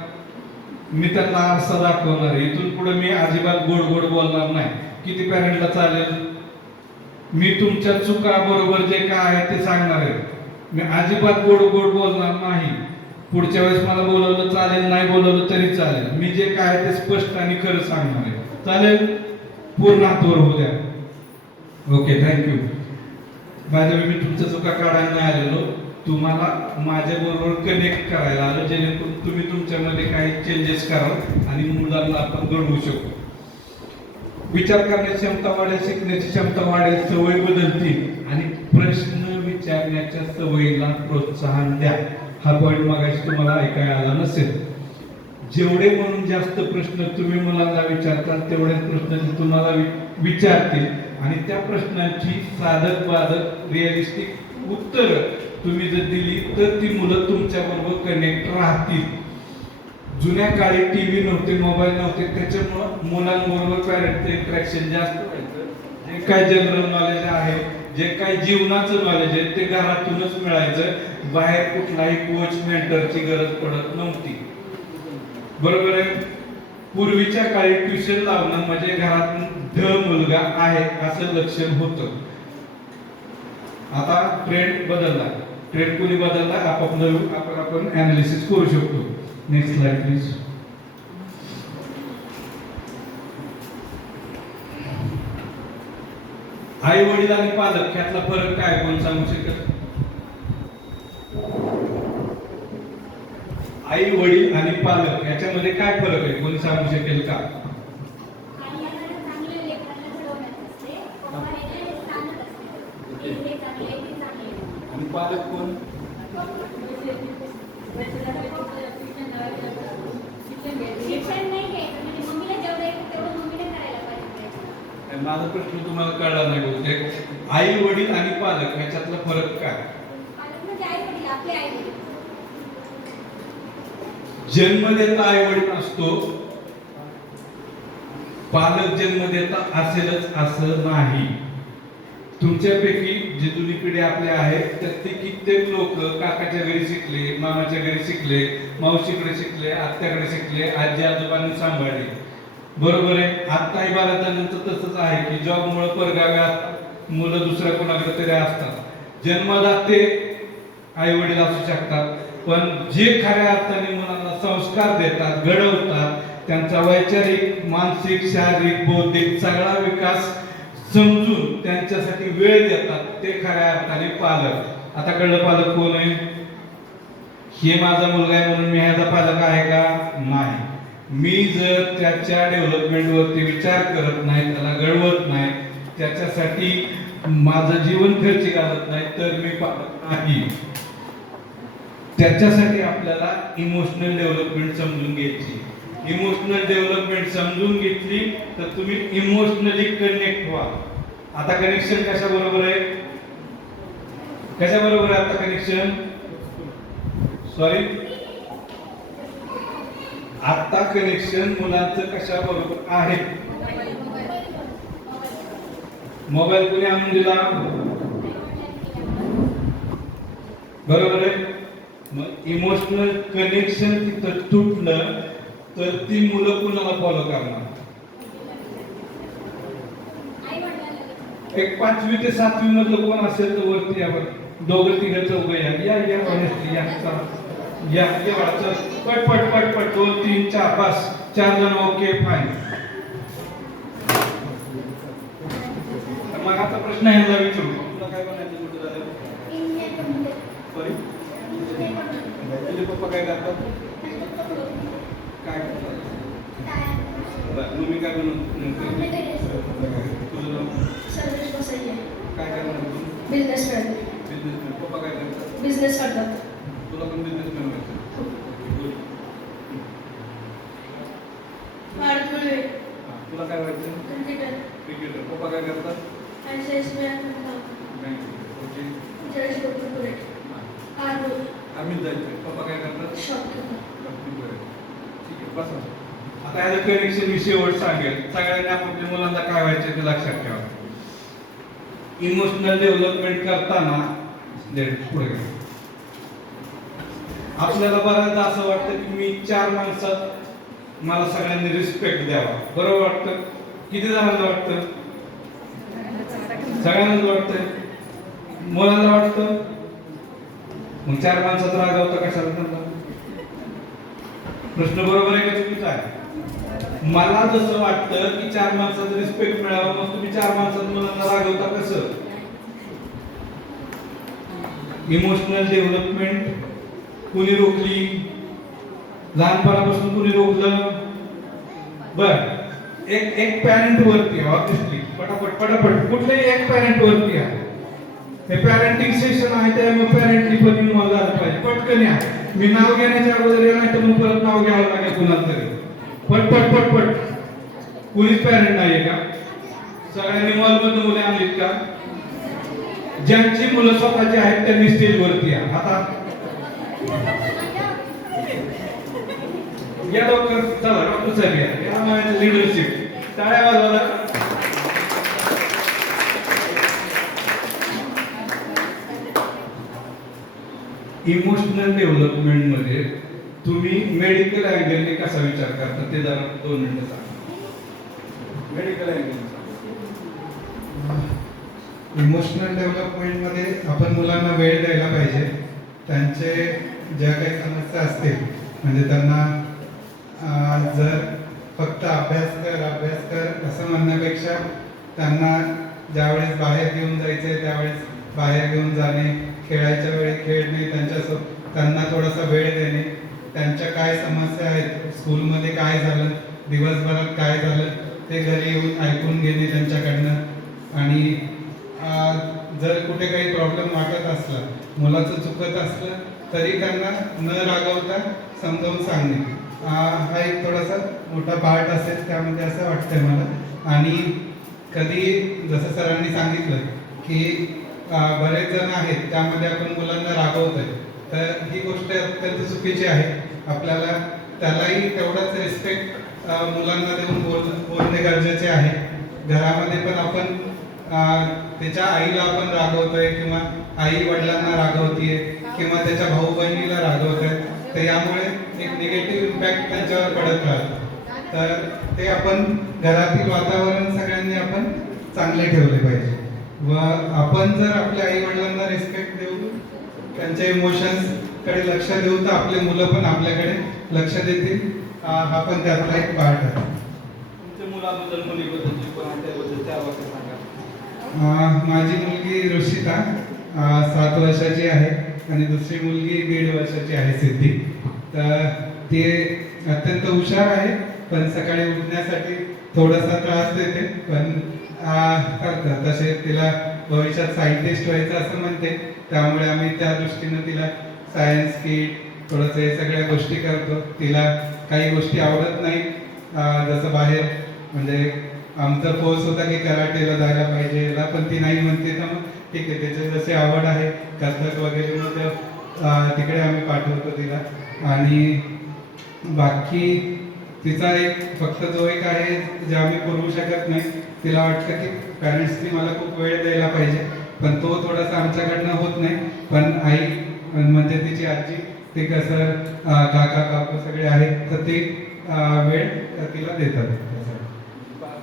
मी त्यांना आरसा दाखवणार आहे. इथून पुढे मी अजिबात गोड गोड बोलणार नाही. किती पॅरेंटला चालेल? मी तुमच्या चुका बरोबर जे काय आहे ते सांगणार आहे. मी अजिबात गोड गोड बोलणार नाही. पुढच्या वेळेस मला बोलवलं चालेल, नाही बोलवलं तरी चालेल. मी जे काय आहे ते स्पष्ट आणि खरं सांगणार आहे, चालेल? पूर्ण हातवर होऊ द्या. Okay, thank you. माझ्या मी तुमच्या चुका काढायला नाही आलेलो, तुम्हाला माझ्या बरोबर कनेक्ट करायला आलो, जेणेकरून तुम्ही तुमच्यामध्ये काही चेंजेस कराल आणि मुलांना आपण घडवू शकू. विचार करण्याची क्षमता वाढेल, शिकण्याची क्षमता वाढेल, सवय बदलतील आणि प्रश्न विचारण्याच्या सवयीला प्रोत्साहन द्या. हा पॉईंट मगाशी तुम्हाला ऐकायला आला नसेल. जेवढे म्हणून जास्त प्रश्न तुम्ही मुलांना विचारता तेवढे प्रश्न ते तुम्हाला विचारतील आणि त्या प्रश्नांची साधक बाधक रिअलिस्टिक उत्तर तुम्ही जर दिली तर ती मुलं तुमच्या बरोबर कनेक्ट राहतील. जुन्या काळी टीव्ही नव्हते, मोबाईल नव्हते, त्याच्यामुळे मुलांबरोबर पॅरेंटचं इंटरॅक्शन जास्त व्हायचं. जे काय जनरल नॉलेज आहे, जे काय जीवनाचं नॉलेज आहे ते घरातूनच मिळायचं. बाहेर कुठलाही कोच मेंटरची गरज पडत नव्हती. बरोबर आहे? पूर्वीच्या काळी ट्युशन लावणं म्हणजे घरात मुलगा आहे असं लक्षण होतं. आता ट्रेंड बदलला. ट्रेंड कोणी बदलला? आपण ॲनालिसिस करू शकतो. Next slide please. आई वडील आणि पालक ह्यातला फरक काय कोण सांगू शकेल? आई वडील आणि पालक याच्यामध्ये काय फरक आहे कोणी सांगू शकेल का? आणि पालक कोण? माझा प्रश्न तुम्हाला कळला नाही बहुतेक. आई वडील आणि पालक ह्याच्यातला फरक काय? जन्म देता आई वडील असतो, पालक जन्म देता असेलच असं नाही. तुमच्यापैकी जी जुनी पिढी आपल्या आहेत त्यातली कित्येक लोक काकाच्या घरी शिकले, मामाच्या घरी शिकले, मावशीकडे शिकले, आत्याकडे शिकले, आजी आजोबांनी सांभाळले. बरोबर आहे. आत्ताही बऱ्याच जणांचं तसंच आहे की जॉबमुळे परगावी असतात, मुलं दुसऱ्या कोणाकडे तरी असतात. जन्मदाते आई वडील असू शकतात, पण जे खऱ्या अर्थाने मुलांना संस्कार देतात, घडवतात, त्यांचा वैचारिक, मानसिक, शारीरिक, बौद्धिक सगळा विकास समजून त्यांच्यासाठी वेळ देतात, ते खऱ्या अर्थाने पालक. आता कळलं पालक कोण आहे? हे माझा मुलगा आहे म्हणून मी ह्याचा पालक आहे का? नाही. मी जर त्याच्या डेव्हलपमेंट वरती विचार करत नाही, त्याला घडवत नाही, त्याच्यासाठी माझं जीवन खर्ची घालत नाही, तर मी पालक नाही. त्याच्यासाठी आपल्याला इमोशनल डेव्हलपमेंट समजून घ्यायची. इमोशनल डेव्हलपमेंट समजून घेतली तर तुम्ही इमोशनली कनेक्ट व्हा. आता कनेक्शन कशा बरोबर आहे? कशा बरोबर आहे आता कनेक्शन? सॉरी, आता कनेक्शन मुलांचं कशा बरोबर आहे? मोबाईल कोणी आणून दिला? बरोबर आहे. मग इमोशनल कनेक्शन तिथं तुटलं तर ती मुलं कुणाला फॉलो करणार? एक 5वी ते 7वी मधलं कोण असेल तर वरती यावर दोघं तिघं चौघं या या या honestly, या चला या ते वाटतं पट पट पट पट 2 3 4 5 4 जण ओके फाईन. मग आता प्रश्न ह्याला विचारू, तुला काय बनायचं मोठं झालं? सॉरी, तुझे पप्पा काय करतात? काय करतात? मग मी काय बनवतो? तुझं सर्वेश बसैया काय करणार? बिझनेसमॅन. बिझनेसमॅन. पप्पा काय करतात? बिझनेस करतात. तुला पण बिझनेसमॅन व्हायचं? भारत मुळे तुला काय व्हायचं? क्रिकेटर. क्रिकेटर. पप्पा काय करतात? जळेश पुढे आर्मीत जायचं. पप्पा काय करतात? शॉपकीपर. ठीक आहे, बसा. आता याचं कनेक्शन मी शेवट सांगेल. सगळ्यांनी आपल्या मुलांना काय व्हायचं ते लक्षात ठेवा. इमोशनल डेव्हलपमेंट करताना पुढे आपल्याला बऱ्याचदा असं वाटतं की मी 4 माणसात मला सगळ्यांनी रिस्पेक्ट द्यावा. बरोबर वाटतं? किती जणांना वाटतं? सगळ्यांनाच वाटतं. मुलांना वाटतं. मग 4 माणसात रागावतं कशाला त्यांना? प्रश्न बरोबर आहे का चुकीचा आहे? मला जसं वाटतं की 4 माणसाचं रिस्पेक्ट मिळावं, मग तुम्ही 4 माणसात मुलांना रागवता कसं? इमोशनल डेव्हलपमेंट कुणी रोखली? लहानपणापासून कुणी रोखलं? बर, एक पॅरेंट वरती ऑब्विसली पटापट पटापट कुठलेही एक पॅरेंट वरती आहे. हे पॅरेंटिंग सेशन आहे त्यामुळे पॅरेंटली पण इन्व्हॉल्व झालं पाहिजे. पटकन या. मी नाव घेण्याच्या अगोदर या, नाही तर मग परत नाव घ्यावं लागेल कुणाला तरी. पट पट पट पट. कुणीच पॅरेंट नाहीये का? सगळ्यांनी मॉलमधून मुले आणलीत का? ज्यांची मुलं स्वतःची आहेत त्यांनी स्टेज वरती या. आता या डॉक्टर, चला डॉक्टर साहेब या लिडरशिप. टाळ्या वाजवा. इमोशनल डेव्हलपमेंट मध्ये तुम्ही मेडिकल अँगलने कसा विचार करता ते जरा 2 मिनिटं सांगा. Medical angle. इमोशनल डेव्हलपमेंट मध्ये आपण मुलांना वेळ द्यायला पाहिजे. त्यांचे ज्या काही समस्या असतील म्हणजे त्यांना जर फक्त अभ्यास कर असं म्हणण्यापेक्षा त्यांना ज्यावेळेस बाहेर घेऊन जायचे त्यावेळेस बाहेर घेऊन जाणे, खेळायच्या वेळी खेळणे, त्यांना थोडासा वेळ देणे, त्यांच्या काय समस्या आहेत, स्कूलमध्ये काय झालं, दिवसभरात काय झालं ते घरी येऊन ऐकून घेणे त्यांच्याकडनं. आणि जर कुठे काही प्रॉब्लेम वाटत असला, मुलाचं चुकत असलं तरी त्यांना न रागवता समजावून सांगणे, हा एक थोडासा मोठा पार्ट असेल त्यामध्ये असं वाटतंय मला. आणि कधी जसं सरांनी सांगितलं की बरेच जण आहेत त्यामध्ये आपण मुलांना रागवतोय, तर ही गोष्ट अत्यंत चुकीची आहे. आपल्याला त्यालाही तेवढाच रिस्पेक्ट मुलांना देऊन बोलणे गरजेचे आहे. घरामध्ये पण आपण त्याच्या आईला आपण रागवतोय किंवा आई वडिलांना रागवतीये किंवा त्याच्या भाऊ बहिणीला रागवतोय, तर यामुळे एक निगेटिव्ह इम्पॅक्ट त्यांच्यावर पडत राहतो. तर ते आपण घरातील वातावरण सगळ्यांनी आपण चांगले ठेवले पाहिजे. व आपण जर आपल्या आई वडिलांना रिस्पेक्ट देऊ, त्यांच्या इमोशन्स कडे लक्ष देऊ, तर आपले मुलं पण आपल्याकडे लक्ष देतील. हा पण त्यातला एक पार्ट आहे. तुमच्या मुलाबद्दल मुलीबद्दल त्याबद्दल त्या वाक्य सांगा. माझी मुलगी ऋषिता 7 वर्षाची आहे आणि दुसरी मुलगी 1.5 वर्षाची आहे सिद्धी. तर ती अत्यंत हुशार आहे, पण सकाळी उठण्यासाठी थोडासा त्रास देते, पण करतात. तसे तिला भविष्यात सायंटिस्ट व्हायचं असं म्हणते, त्यामुळे आम्ही त्या दृष्टीनं तिला सायन्स किट थोडंसं हे सगळ्या गोष्टी करतो. तिला काही गोष्टी आवडत नाही, जसं बाहेर म्हणजे आमचा फोर्स होता की कराटेला जायला पाहिजे याला, पण ती नाही म्हणते. तर मग ठीक आहे, त्याची जशी आवड आहे कथक वगैरे मध्ये तिकडे आम्ही पाठवतो तिला. आणि बाकी तिचा एक फक्त जो एक आहे जे आम्ही पुरवू शकत नाही, तिला वाटतं की पॅरेंट्सनी मला खूप वेळ द्यायला पाहिजे, पण तो थोडासा आमच्याकडनं होत नाही. पण आई म्हणजे तिची आजी, ते कसं काका काकू सगळे आहेत, तर ते वेळ तिला देतात.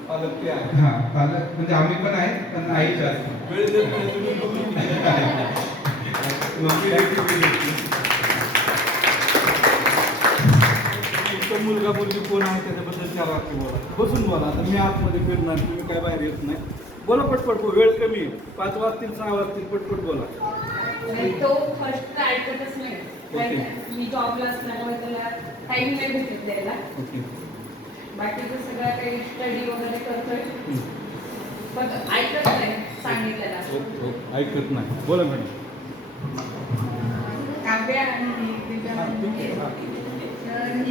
पालक ते आहे. हां, पालक म्हणजे आम्ही पण आहे, पण आई जास्त वेळ देत नाही तुम्ही दोघी किती आहे. इथं मुलगा मुलगी कोण आहे त्याच्याबद्दल 4 वाक्य बोला. बसून बोला. आता मी आतमध्ये फिरणार, तुम्ही काय बाहेर येत नाही. बोला पटपट, वेळ कमी आहे. 5 वाजतील 6 वाजतील, पटपट बोला. तो फर्स्ट ऐकतच नाही. ओके. मी जॉबला असल्यामुळे त्याला टाइम नाही भेटत द्यायला. ओके. बाकीचं सगळं काही स्टडी वगैरे करतोय, पण ऐकत नाही सांगितलेला. ओके. ऐकत नाही. बोला मॅडम. काव्य आणि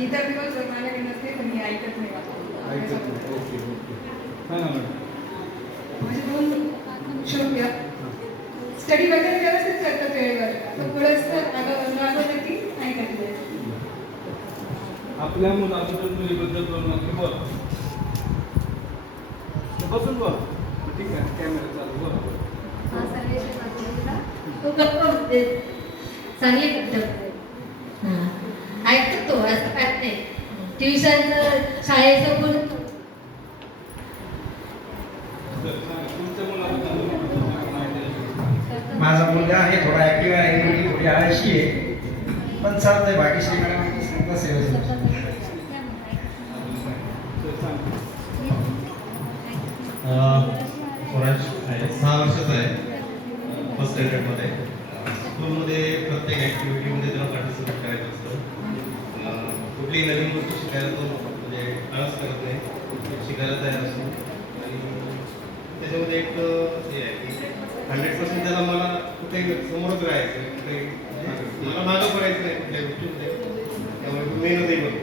इतर दिवस माझ्याकडे नसते, पण मी ऐकत नाही. ऐकत नाही. Okay okay. सांगा मॅडम. माझे 2 शौर्य स्टडी वगैरे व्यवस्थित करतात वेळेवर, तो थोडंसं रागवलं की नाही करते. आपल्या मुलाबद्दल मुलीबद्दल 2 वाक्य बोला. बसून बोला. ठीक आहे, कॅमेरा चालू. बोला. तो गप्पा होते, चांगले करतो. ऐकतो तो, असं काय नाही. ट्युशनचं शाळेचं बोलतो. तुमच्या मुलाबद्दल मुलीबद्दल माहिती आहे. माझा मुलगा आहे, थोडा ऍक्टिव्ह आहे, मुलगी थोडी आळशी आहे, पण चालतंय. बाकी श्री मॅडम सांगता सेवा. स्वराज आहे, 6 वर्षाचा आहे, फर्स्ट स्टँडर्डमध्ये. स्कूलमध्ये प्रत्येक ॲक्टिव्हिटीमध्ये त्याला पार्टिसिपेट करायचं असतं. कुठलीही नवीन गोष्ट शिकायला तो म्हणजे आळस करत नाही, शिकायला तयार असतो. आणि त्याच्यामध्ये एक हे आहे की 100% त्याला मला कुठेही समोरच राहायचं आहे, कुठेही मला मागं पडायचं नाही कुठल्याही गोष्टीमध्ये. त्यामुळे मेहनतही करतो.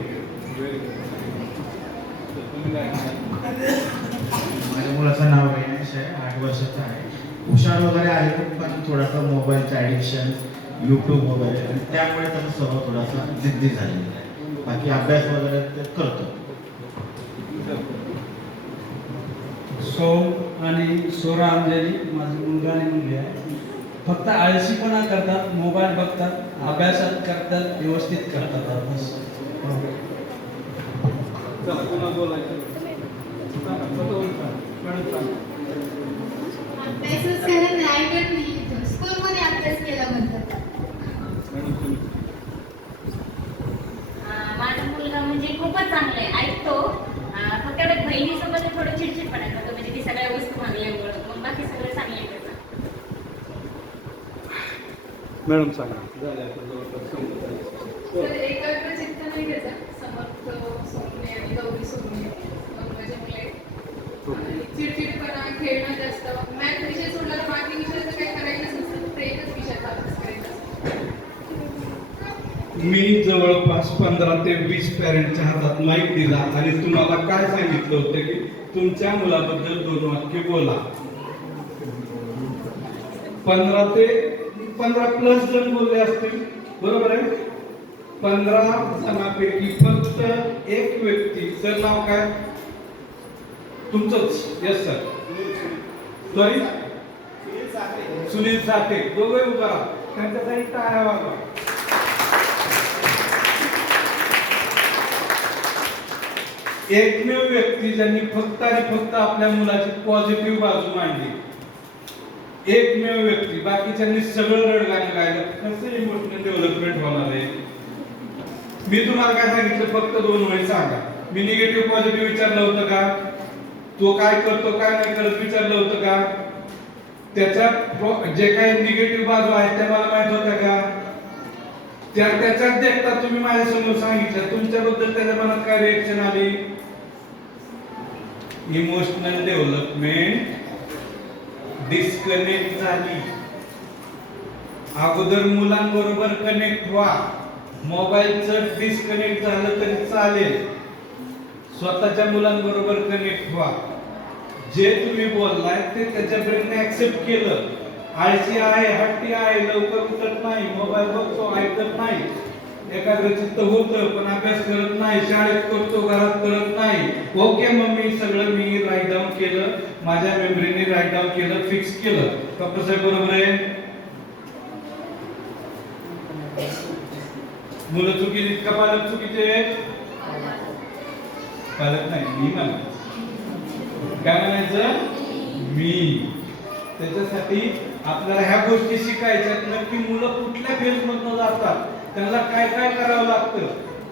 माझ्या मुलाचं नाव गणेश आहे, 8 वर्षाचा आहे. हुशार वगैरे आहे, पण थोडासा मोबाईलचं ॲडिक्शन, यूट्यूब वगैरे, आणि त्यामुळे त्याचा स्वभाव थोडासा जिद्दी झालेला आहे. बाकी अभ्यास वगैरे ते करतो. सौ आणि सोरा अंजली माझी मुलगा आणि मुलगी आहे. फक्त आळशीपणा करतात, मोबाईल बघतात, अभ्यासात करतात, व्यवस्थित करतात अभ्यास. चला पुन्हा बोलायचं. सांगा, स्वतःहून सांगा. मॅडम सांगा. अभ्यासच करत नाही, ऐकत नाही. स्कूलमध्ये अभ्यास केला म्हणतात. मॅडम तुम्ही. माझा मुलगा म्हणजे खूपच चांगला आहे, ऐकतो. फक्त बहिणीसोबत थोडं चिडचिडपणा करतो, म्हणजे ती सगळ्या वस्तू मागल्यामुळं. मग बाकी मॅडम सांगा. झाले आता जवळपास संपत आले. तर एकाग्र चित्त नाही त्याचा समर्थ सोमने आणि गौरी सोमने माझे मुले आणि चिडचिडपणा खेळणं जास्त मॅथ विषय सोडला तर बाकी विषयाचं काही करायचंच नसतं फक्त एकच विषयाचा अभ्यास करायचा असतो. मी जवळपास 15 ते 20 पॅरेंटच्या हातात माईक दिला आणि तुम्हाला काय सांगितलं होतं की तुमच्या मुलाबद्दल 2 वाक्य बोला. 15 प्लस जण बोलले असतील, बरोबर आहे. 15 जणांपैकी फक्त एक व्यक्ती, सर नाव काय तुमचंच? Yes sir. सॉरी, सुनील साठे. दोघे उभा राहा, त्यांच्यासाठी टाळ्या वाजवा. एकमेव व्यक्ती ज्यांनी फक्त आणि फक्त आपल्या मुलाची पॉझिटिव्ह बाजू मांडली, एकमेव व्यक्ती. बाकीच्यांनी सगळं रडगाणं गायलं. कसं इमोशनल डेव्हलपमेंट होणार आहे? मी तुम्हाला काय सांगितलं, फक्त 2 वेळी सांगा. मी निगेटिव्ह पॉझिटिव्ह विचारलं होतं का? तो काय करतो काय नाही करत विचारलं होतं का? त्याच्या जे काही निगेटिव्ह बाजू आहेत त्या मला माहित होत्या का? त्याच्यात देखता तुम्ही माझ्या समोर सांगितलं, तुमच्याबद्दल त्याच्या मनात काय रिएक्शन आली? इमोशनल डेव्हलपमेंट डिस्कनेक्ट झाली. अगोदर मुलांबरोबर कनेक्ट व्हा. मोबाईलचं डिस्कनेक्ट झालं तरी चालेल, स्वतःच्या मुलांबरोबर कनेक्ट व्हा. जे तुम्ही बोललाय ते त्याच्या ब्रेनने ऍक्सेप्ट केलं. आळशी आहे, हट्टी आहे, लवकर उठत नाही, मोबाईल बघतो, ऐकत नाही, एकाग्रचित्त होतं पण अभ्यास करत नाही, शाळेत करतो घरात करत नाही. ओके मम्मी, सगळं मी राईट डाऊन केलं, माझ्या मेमरीने राईट डाऊन केलं, फिक्स केलं. डॉक्टर साहेब बरोबर आहे? मुलं चुकीची का पालक चुकीचे आहेत? पालक नाही, मी म्हणायचं. काय म्हणायचं? मी. त्याच्यासाठी आपल्याला ह्या गोष्टी शिकायच्यात. नक्की मुलं कुठल्या फेज मधनं जातात, त्यांना काय काय करावं लागतं,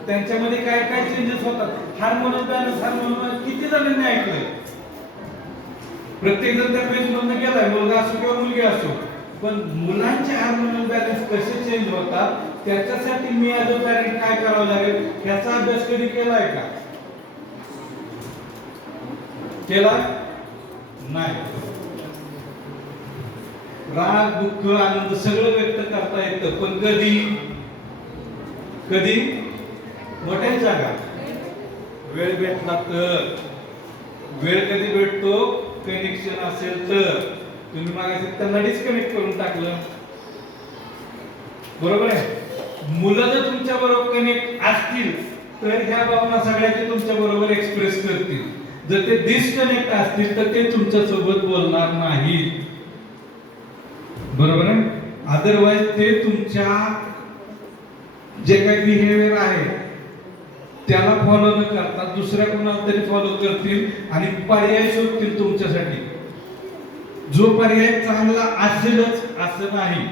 त्यांच्यामध्ये काय काय चेंजेस होतात. हार्मोनल बॅलन्स, हार्मोनल किती जणांनी ऐकलंय? प्रत्येक जण त्या फेज मधनं गेलाय, मुलगा असो किंवा मुलगी असो. पण मुलांचे हार्मोनल बॅलन्स कसे चेंज होतात त्याच्यासाठी मी ॲज अ पॅरेंट काय करावं लागेल याचा अभ्यास कधी केलाय का? केला नाही. राग, दुःख, आनंद सगळं व्यक्त करता येतं, पण कधी कधी मोठ्या जागा वेळ भेटला तर. वेळ कधी भेटतो? कनेक्शन असेल तर. तुम्ही मागाशी त्यांना डिस्कनेक्ट करून टाकलं, बरोबर आहे. मुलं जर तुमच्या बरोबर कनेक्ट असतील तर ह्या भावना सगळ्या तुमच्या बरोबर एक्सप्रेस करतील. जर ते डिस्कनेक्ट असतील तर ते तुमच्या सोबत बोलणार नाहीत, बरोबर आहे. अदरवाइज ते तुमच्या जे काही बिहेवियर आहे त्याला फॉलो न करता दुसऱ्या कोणाला तरी फॉलो करतील आणि पर्याय शोधतील तुमच्यासाठी. जो पर्याय चांगला असेलच असं नाही.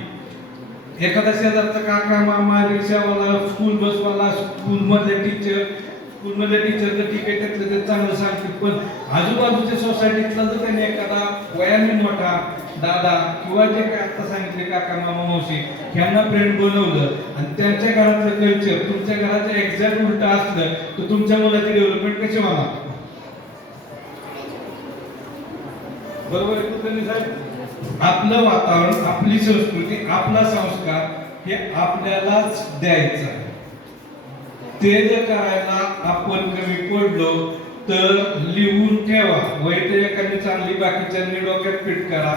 एखादा शेजारचा काका, मामा, रिक्षावाला, स्कूल बसवाला, स्कूलमधले टीचर तर ठीक आहे, त्यातलं ते चांगलं सांगतील. पण आजूबाजूच्या सोसायटीतला जर त्यांनी एखादा वयाने मोठा दादा किंवा जे काय आता सांगितले काका, मामा, मावशी ह्यांना फ्रेंड बनवलं आणि त्यांच्या घरातलं कल्चर तुमच्या घराचं एक्झॅक्ट उलट असलं तर तुमच्या मुलाची डेव्हलपमेंट कशी होणार? बरोबर आहे कुलकर्णी साहेब? आपलं वातावरण, आपली संस्कृती, आपला संस्कार हे आपल्यालाच द्यायचं आहे. ते जर करायला आपण कमी पडलो तर लिहून ठेवा. वैद्य एखादी चांगली बाकीच्यांनी डोक्यात फिट करा.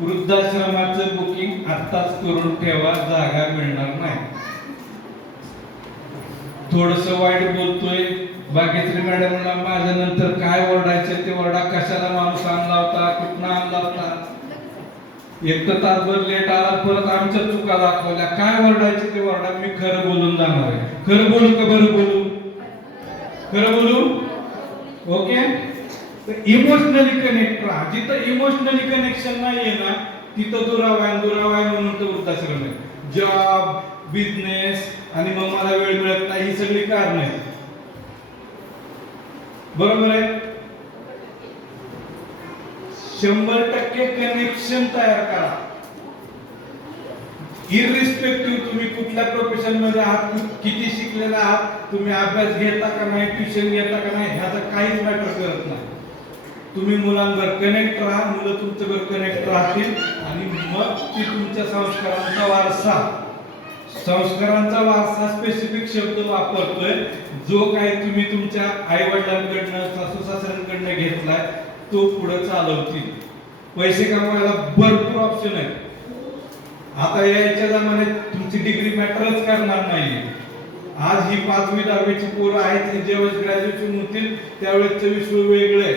वृद्धाश्रमाचं बुकिंग आत्ताच करून ठेवा, जागा मिळणार नाही. थोडस वाईट बोलतोय, बाकीच्या मॅडमला माझ्या नंतर काय ओरडायचं ते ओरडा. कशाला माणूस आणला होता, कुठनं आणला होता, एक तर तासभर लेट आला, परत आमच्या चुका दाखवल्या, काय ओरडायचे ते ओरडा. मी खरं बोलून जाणार आहे. खरं बोलू का बरं बोलू? खरं बोलू, ओके. इमोशनली कनेक्ट राहा. जिथं इमोशनली कनेक्शन नाहीये ना तिथं दुरावाय म्हणून तर वृद्धाश्रम आहे. जॉब, बिझनेस आणि मग मला वेळ मिळत नाही, ही सगळी कारण आहेत, बरोबर आहे. 100% कनेक्शन तयार करा. इररिस्पेक्टिव्ह तुम्ही कुठल्या प्रोफेशन मध्ये आहात, किती शिकलेला आहात, तुम्ही अभ्यास घेता का नाही, ट्युशन घेता का नाही, ह्याचा काहीच मॅटर करत नाही. तुम्ही मुलांवर कनेक्ट राहा, मुलं तुमच्यावर कनेक्ट राहतील आणि मग ती तुमच्या संस्कारांचा वारसा स्पेसिफिक शब्द वापरतोय. जो काही तुम्ही तुमच्या आई वडिलांकडनं, सासू सासऱ्यांकडनं घेतलाय तो पुढे चालवतील. पैसे कमवायला भरपूर ऑप्शन आहेत. आता याच्या जमान्यात तुमची डिग्री मॅटरच करणार नाही. आज ही 5वी 10वीची पोरं आहेत, जेव्हा ग्रॅज्युएशन होतील त्यावेळेस विश्व वेगळं आहे.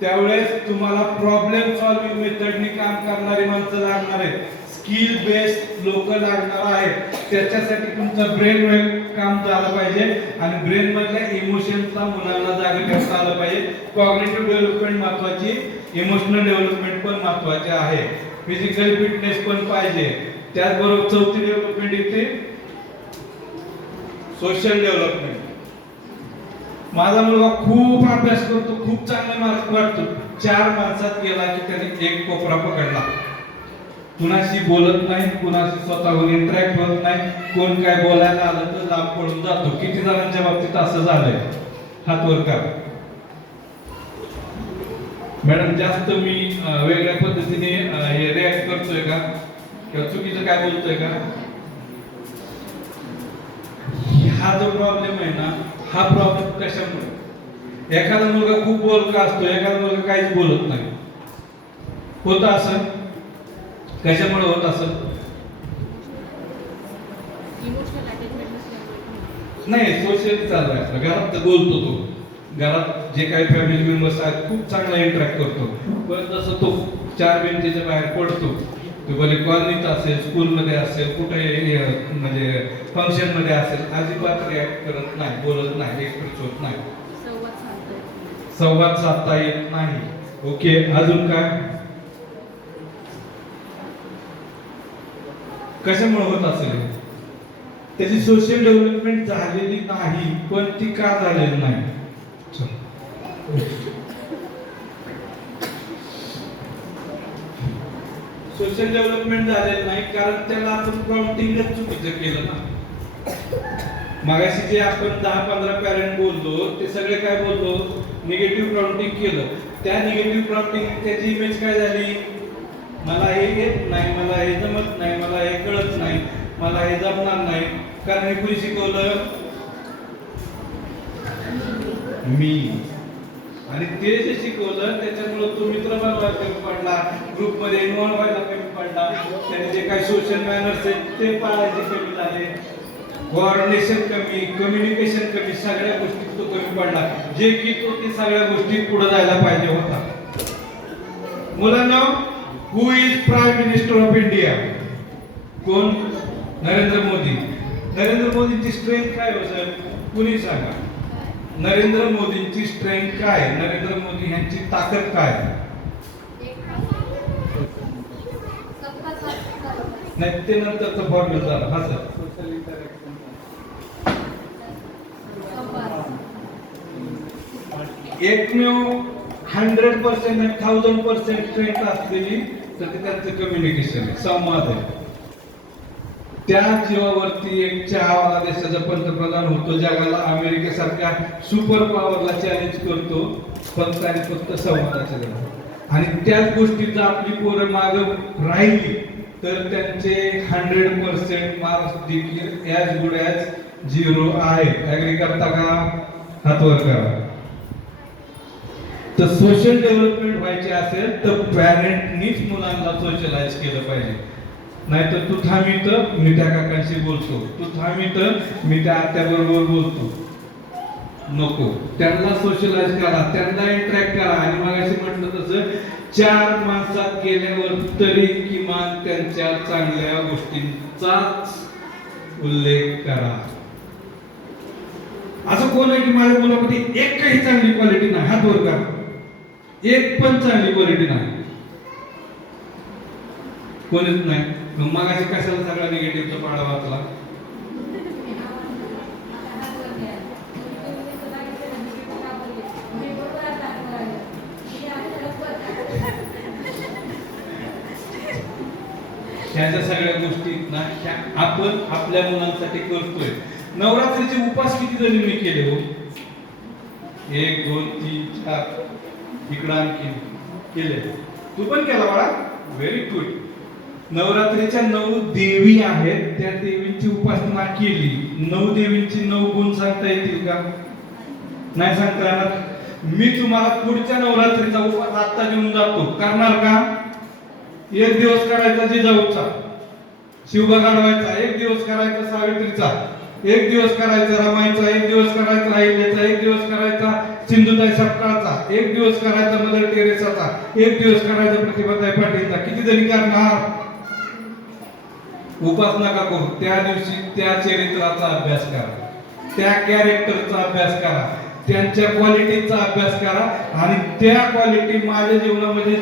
त्यावेळेस तुम्हाला प्रॉब्लेम सॉल्विंग मेथडनी काम करणारी माणसं लागणार आहेत, स्किल बेस्ड लोक लागणार आहेत. त्याच्यासाठी तुमचं ब्रेन काम झालं पाहिजे आणि ब्रेन मधल्या इमोशनचा मुलांना जागा करता आलं पाहिजे. कॉग्निटिव्ह डेव्हलपमेंट महत्वाची, इमोशनल डेव्हलपमेंट पण महत्वाचे आहे, फिजिकल फिटनेस पण पाहिजे. त्याचबरोबर चौथी डेव्हलपमेंट येते सोशल डेव्हलपमेंट. माझा मुलगा खूप अभ्यास करतो, खूप चांगले मार्क काढतो, 4 माणसात गेला की त्याने एक कोपरा पकडला, कुणाशी बोलत नाही, कुणाशी स्वतःहून इंटरॅक्ट होत नाही, कोण काय बोलायला आलं तर लांब पडून जातो. किती जणांच्या बाबतीत असं झालंय? हात वर करा. मॅडम जास्त मी वेगळ्या पद्धतीने रिॲक्ट करतोय का किंवा चुकीचं काय बोलतोय का? हा जो प्रॉब्लेम आहे ना, हा प्रॉब्लेम कशामुळे? एखादा मुलगा खूप बोलका असतो, एखादा मुलगा काहीच बोलत नाही. होतं असं? कशामुळे होत असं? नाही, सोशल चालू आहे आपलं. घरात तर बोलतो तो, घरात जे काही फॅमिली मेंबर्स आहेत खूप चांगला इंटरॅक्ट करतो. पण जसं तो 4 भिंतीच्या बाहेर पडतो, तो भले कॉलनीत असेल, स्कूलमध्ये असेल, कुठे म्हणजे फंक्शन मध्ये असेल, अजिबात रिॲक्ट करत नाही, बोलत नाही, एक्सप्रेस होत नाही, संवाद साधता येत नाही. ओके, अजून काय? कशामुळे होत असेल? त्याची सोशल डेव्हलपमेंट झालेली नाही. पण ती का झालेली नाही? सोशल डेव्हलपमेंट झालेलं नाही कारण त्याला आपण काउंटिंगच चुकीचं केलं ना. मागाशी जे आपण 10-15 पॅरेंट बोललो ते सगळे काय बोललो? निगेटिव्ह काउंटिंग केलं. त्या निगेटिव्ह काउंटिंग त्याची इमेज काय झाली? मला हे येत नाही, मला हे जमत नाही, मला हे कळत नाही, मला हे जमणार नाही. कारण हे कुणी शिकवलं? मी. आणि ते जे शिकवलं त्याच्यामुळे तो मित्र बनवायला कमी पडला, ग्रुपमध्ये इन्व्हॉल्व व्हायला कमी पडला, त्याने जे काही सोशल मॅनर्स आहेत ते पाळायचे कमी झाले, कोऑर्डिनेशन कमी, कम्युनिकेशन कमी, सगळ्या गोष्टी तो कमी पडला. जे की तो ते सगळ्या गोष्टी पुढे जायला पाहिजे होता. मुलांना, who is prime minister of India? कोण? नरेंद्र मोदी. नरेंद्र मोदींची स्ट्रेंथ काय हो सर? कुणी सांगा. नरेंद्र मोदींची स्ट्रेंथ काय? नरेंद्र मोदी यांची ताकद काय? नाही, ते नंतरचं फॉर्म्युला झालं. हा सर, एकमेव 100% 1000% स्ट्रेंथ असलेली तर ते त्यांचं कम्युनिकेशन आहे, संवाद आहे. त्या जीवावरती एक चहावाला देशाचा पंतप्रधान होतो, जगाला अमेरिकेसारख्या सुपर पॉवरला चॅलेंज करतो फक्त आणि फक्त संवादाच्या जगात. आणि त्याच गोष्टीचा आपली पोरं मागं राहिली तर त्यांचे 100% मार्क्स देखील ॲज गुड ॲज 0 आहे. ॲग्री करता का? हात वर करा. तर सोशल डेव्हलपमेंट व्हायचे असेल तर पॅरेंटनीच मुलांना सोशलाइज केलं पाहिजे. नाहीतर तू थांबित मी त्या काकांशी बोलतो, तू थांबित मी त्या आत्याबरोबर बोलतो, नको. त्यांना सोशलाइज करा, त्यांना इंटरॅक्ट करा. आणि मग असे म्हटलं तसं 4 माणसात गेल्यावर तरी किमान त्यांच्या चांगल्या गोष्टींचाच उल्लेख करा. असं कोण आहे की माझ्या मुलामध्ये एक काही चांगली क्वालिटी नाही? हात वर करा. एक पण चांगली क्वालिटी नाही, कोणीच नाही. मग अशी कशाला सगळा निगेटिव्हचा पाडा वाचला? ह्या ज्या सगळ्या गोष्टी ना ह्या आपण आपल्या मुलांसाठी करतोय. नवरात्रीचे उपास किती जणींनी केले हो? 1 2 3 4 इकडं आणखी केले. तू पण केला बाळा? Very good. नवरात्रीच्या 9 देवी आहेत, त्या देवींची उपासना केली. 9 देवींची 9 गुण सांगता येतील का? नाही सांगता येणार. मी तुम्हाला पुढच्या नवरात्रीचा उपास आता घेऊन जातो, करणार का? 1 दिवस करायचा जिजाऊचा, शिवबा गाढवायचा, 1 दिवस करायचा सावित्रीचा, 1 दिवस करायचा रमाईचा, 1 दिवस करायचा राहिल्याचा, 1 दिवस करायचा सिंधुताई सपकाळचा, 1 दिवस करायचा मदर टेरेसाचा, 1 दिवस करायचा प्रतिभाताई पाटीलचा. किती जणी करणार? उपास नका करू. त्या दिवशी त्या चरित्राचा अभ्यास करा, त्या कॅरेक्टरचा अभ्यास करा, त्यांच्या क्वालिटीचा अभ्यास करा आणि त्या क्वालिटी माझ्या जीवनामध्ये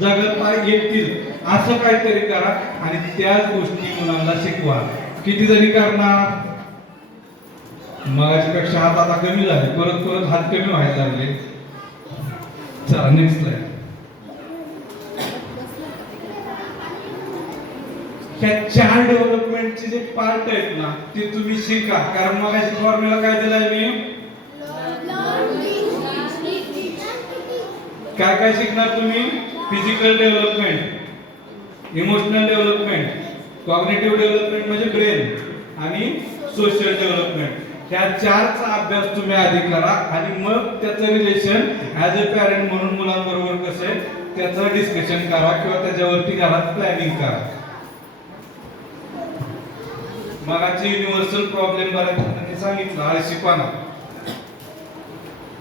जगता येतील असं काहीतरी करा आणि त्याच गोष्टी मुलांना शिकवा. किती जणी करणार? मगाची पेक्षा हात आता कमी झाले, परत परत हात कमी व्हायला लागले. चला नेक्स्ट स्लाइड. ह्या 4 डेव्हलपमेंटचे जे पार्ट आहेत ना ते तुम्ही शिका. कारण मगाशी फॉर्म्युला काय दिलाय मी? काय काय शिकणार तुम्ही? Physical development, emotional development, cognitive development म्हणजे ब्रेन आणि सोशल डेव्हलपमेंट. ह्या 4चा अभ्यास तुम्ही आधी करा आणि मग त्याचं रिलेशन ऍज अ पॅरेंट म्हणून मुलांबरोबर कसं आहे त्याचं डिस्कशन करा किंवा त्याच्यावरती घरात प्लॅनिंग करा. मगाची युनिव्हर्सल प्रॉब्लेम बऱ्याच जणांनी सांगितलं, आळशीपणा.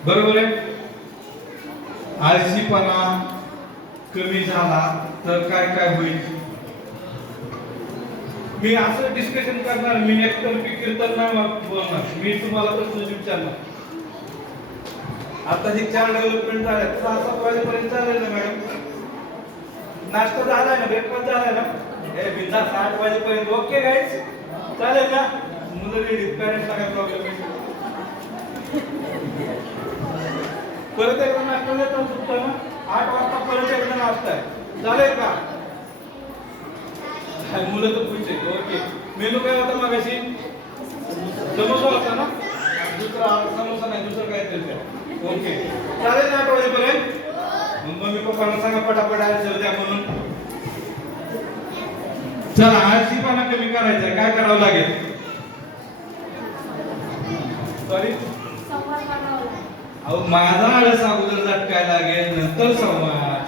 बरोबर आहे? आळशीपणा कमी झाला तर काय काय होईल? मी असं डिस्कशन करणार, मी एकतर्फी कीर्तन नाही बोलणार, मी तुम्हाला प्रश्न विचारणार. आता जे 4 डेव्हलपमेंट झाल्या 6-7 वाजेपर्यंत चालेल ना मॅडम? नाश्ता झालाय ना, ब्रेकफास्ट झालाय ना? हे बिंदा 8 वाजेपर्यंत ओके गाईज? चालेल ना? मुलं रेडी, पॅरेंट्सला काय प्रॉब्लेम आहे? परत एकदा नाश्ता देतो ना, 8 वाजता परत एकदा नाश्ता आहे, चालेल का? मुलं तर पुढचे. ओके. मेनू काय होता मगाशी? समोसा होता ना? दुसरा समोसा नाही, दुसरं काय तरी. ओके, चालेल ना 8 वाजेपर्यंत? मम्मी पप्पांना सांगा पटापट आन्सर द्या म्हणून. चला, आळशीपणा कमी करायचा, काय करावं लागेल? सॉरी, अहो माझा आळस अगोदर झटकायला लागेल, नंतर संवाद.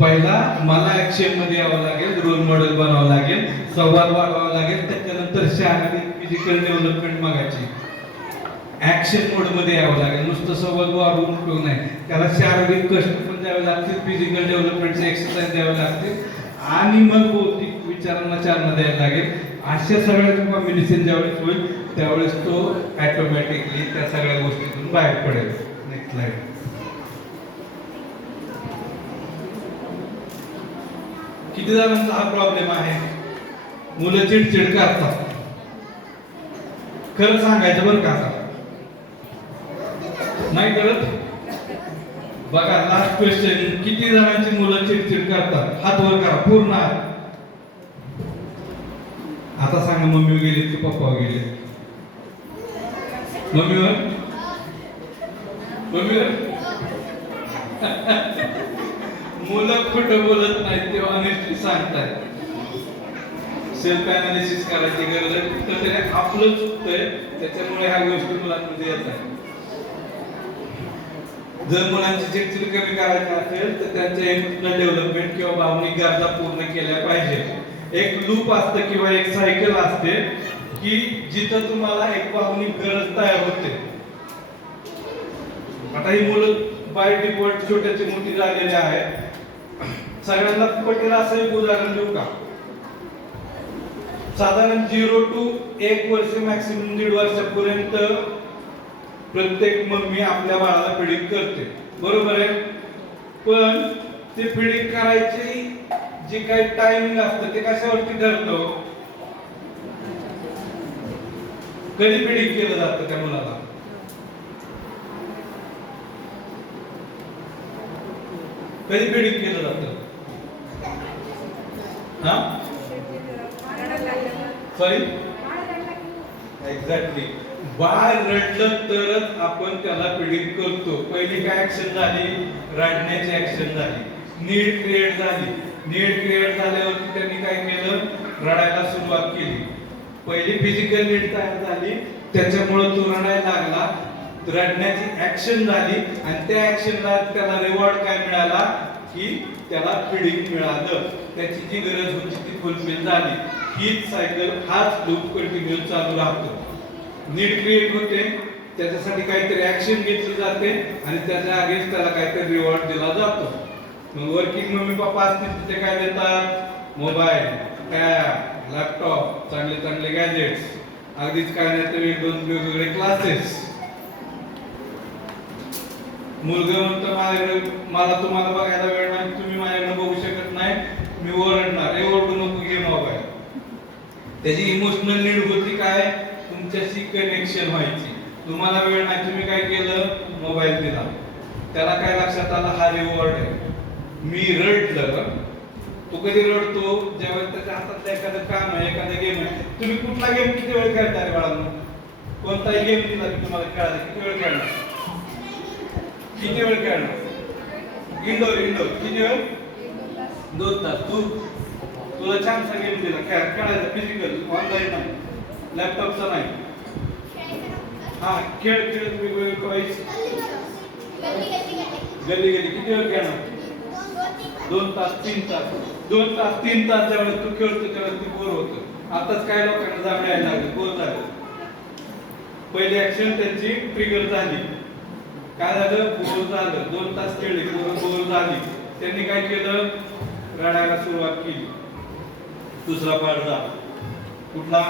पहिला मला ऍक्शन मध्ये यावं लागेल, रोल मॉडेल बनावं लागेल, संवाद वाढवावा लागेल, त्याच्यानंतर शारीरिक फिजिकल डेव्हलपमेंट मागायची. ऍक्शन मोड मध्ये यावं लागेल. नुसतं संवाद वाढवून उपयोग नाही, त्याला शारीरिक कष्ट पण द्यावे लागतील, फिजिकल डेव्हलपमेंटचे एक्सरसाइज द्यावे लागतील आणि मग बौद्धिक विचारांना चालना द्यायला लागेल. अशा सगळ्याचं कॉम्बिनेशन ज्यावेळेस होईल त्यावेळेस तो ऑटोमॅटिकली त्या सगळ्या गोष्टीतून बाहेर पडेल. Next slide. किती जणांचा हा प्रॉब्लेम आहे? मुलं चिडचिड करतात. खरं सांगायचं बरं का, आता नाही करत? बघा लास्ट क्वेश्चन, किती जणांची मुलं चिडचिड करतात? हात वर करा, पूर्ण हात. आता सांगा, मम्मी गेली की पप्पा गेले? मम्मीवर? मम्मीवर? मुलं खोटं बोलत नाहीत, ते ऑनेस्टली सांगतात. सेल्फ अनालिसिस करायची गरज आहे. कुठंतरी आपलं चुकतंय, त्याच्यामुळे ह्या गोष्टी मुलांमध्ये येत आहेत. जर मुलांची चिडचिड कमी करायची असेल तर त्यांच्या इमोशनल डेव्हलपमेंट किंवा भावनिक गरजा पूर्ण केल्या पाहिजे. एक लूप असतं किंवा एक सायकल असते की जिथं तुम्हाला एक भावनिक गरज तयार होते. आता ही मुलं बाय डिफॉल्ट छोट्याची मोठी झालेली आहे. सगळ्यांना पटेल असं एक उदाहरण देऊ का? साधारण 0 ते 1 वर्ष, मॅक्सिमम 1.5 वर्षापर्यंत प्रत्येक मम्मी आपल्या बाळाला फीडिंग करते, बरोबर आहे? पण ते फीडिंग करायची जे काही टायमिंग असतं ते कशावरती ठरतो? कधी फीडिंग केलं जातं त्या मुलाला? कधी फीडिंग केलं जातं? हा, सॉरी एक्झॅक्टली, बाळ रडलं तरच आपण त्याला पीडित करतो. पहिली काय ऍक्शन झाली? रडण्याची ऍक्शन झाली. नीड क्रिएट झाली. नीड क्रिएट झाल्यावरती त्यांनी काय केलं? रडायला सुरुवात केली. पहिली फिजिकल नीड तयार झाली, त्याच्यामुळे तो रडायला लागला. रडण्याची ऍक्शन झाली आणि त्या ऍक्शनला त्याला रिवॉर्ड काय मिळाला? की त्याला फीडिंग मिळालं. त्याची जी गरज होती ती फुलफिल झाली. हीच सायकल, हाच लूप कंटिन्यू चालू राहतो. नीड क्रिएट होते, त्याच्यासाठी काहीतरी ऍक्शन घेतली जाते आणि त्याच्या आगेच त्याला काहीतरी रिवॉर्ड दिला जातो. मग वर्किंग मम्मी पप्पा असतील तिथे काय देतात? मोबाईल, टॅब, लॅपटॉप, चांगले चांगले गॅजेट्स, अगदीच काय नाही तर एक दोन वेगवेगळे क्लासेस. मुलगा म्हणतो माझ्याकडे, मला तुम्हाला बघायला वेळ नाही, तुम्ही माझ्याकडे बघू शकत नाही, मी ओरडणार. हे ओरडू नको, घे मोबाईल. त्याची इमोशनल नीड होती काय? तुमच्याशी कनेक्शन व्हायची. तुम्हाला वेळ नाही, तुम्ही काय केलं? मोबाईल दिला. त्याला काय लक्षात आलं? हा रिवॉर्ड आहे. मी रडलं. तो कधी रडतो? जेव्हा त्याच्या हातातलं एखादं काम आहे, एखादं गेम आहे. तुम्ही कुठला गेम किती वेळ खेळता रे बाळांनो? कोणताही गेम दिला की तुम्हाला खेळायला किती वेळ खेळणार? किती वेळ खेळणार? इंडोर किती वेळ? 2 तास. तुला छानसा गेम दिला, खेळायचा, फिजिकल, ऑनलाईन नाही, लॅपटॉपचा नाही. हा, खेळ वेगवेगळे टॉईस, गली किती वेळ खेळणार? 2 तास 3 तास. 2 तास 3 तास ज्यावेळेस तू खेळतो त्यावेळेस तू बोर होतो. आताच काय लोकांना जाग यायला लागली, बोर झालं. पहिली ऍक्शन त्यांची ट्रिगर झाली. काय झालं? बोर झालं. 2 तास खेळले, बोर झाली. त्यांनी काय केलं? रडायला सुरुवात केली. दुसरा पार्ट झाला कुठला?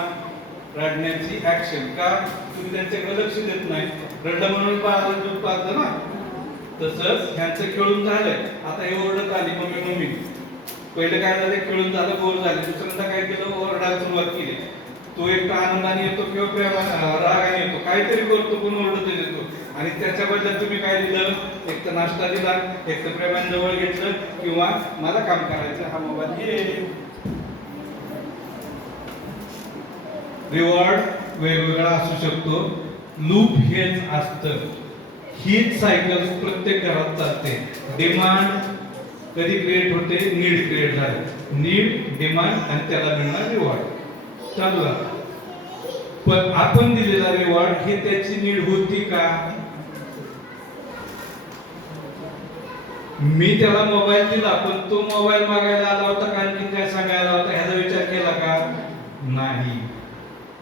रडण्याची ऍक्शन. का? तुम्ही त्यांच्याकडे लक्ष देत नाही. रडलं म्हणून बाळाला दूध पाजलं ना, तसंच ह्यांचं खेळून झालंय. आता हे ओरडत आली मम्मी. पहिलं काय झालं? खेळून झालं, बोर झाले. दुसऱ्यांदा काय केलं? ओरडायला सुरुवात केली. तो एक आनंदाने येतो किंवा रागाने येतो, काहीतरी करतो, पण ओरडत येतो. आणि त्याच्याबद्दल तुम्ही काय दिलं? एक तर नाश्ता दिला, एक तर प्रेमाने जवळ घेतलं, किंवा मला काम करायचं, हा मोबाईल घे. रिवॉर्ड वेगवेगळा असू शकतो. लूप हेच असतं. हीच सायकल प्रत्येक घरात चालते. डिमांड कधी क्रिएट होते? नीड क्रिएट झाली. नीड, डिमांड आणि त्याला मिळणार रिवॉर्ड चालू आहे. पण आपण दिलेला रिवॉर्ड हे त्याची नीड होती का? मी त्याला मोबाईल दिला, पण तो मोबाईल मागायला आला होता का आणखी काय सांगायला होता ह्याचा विचार केला का? नाही.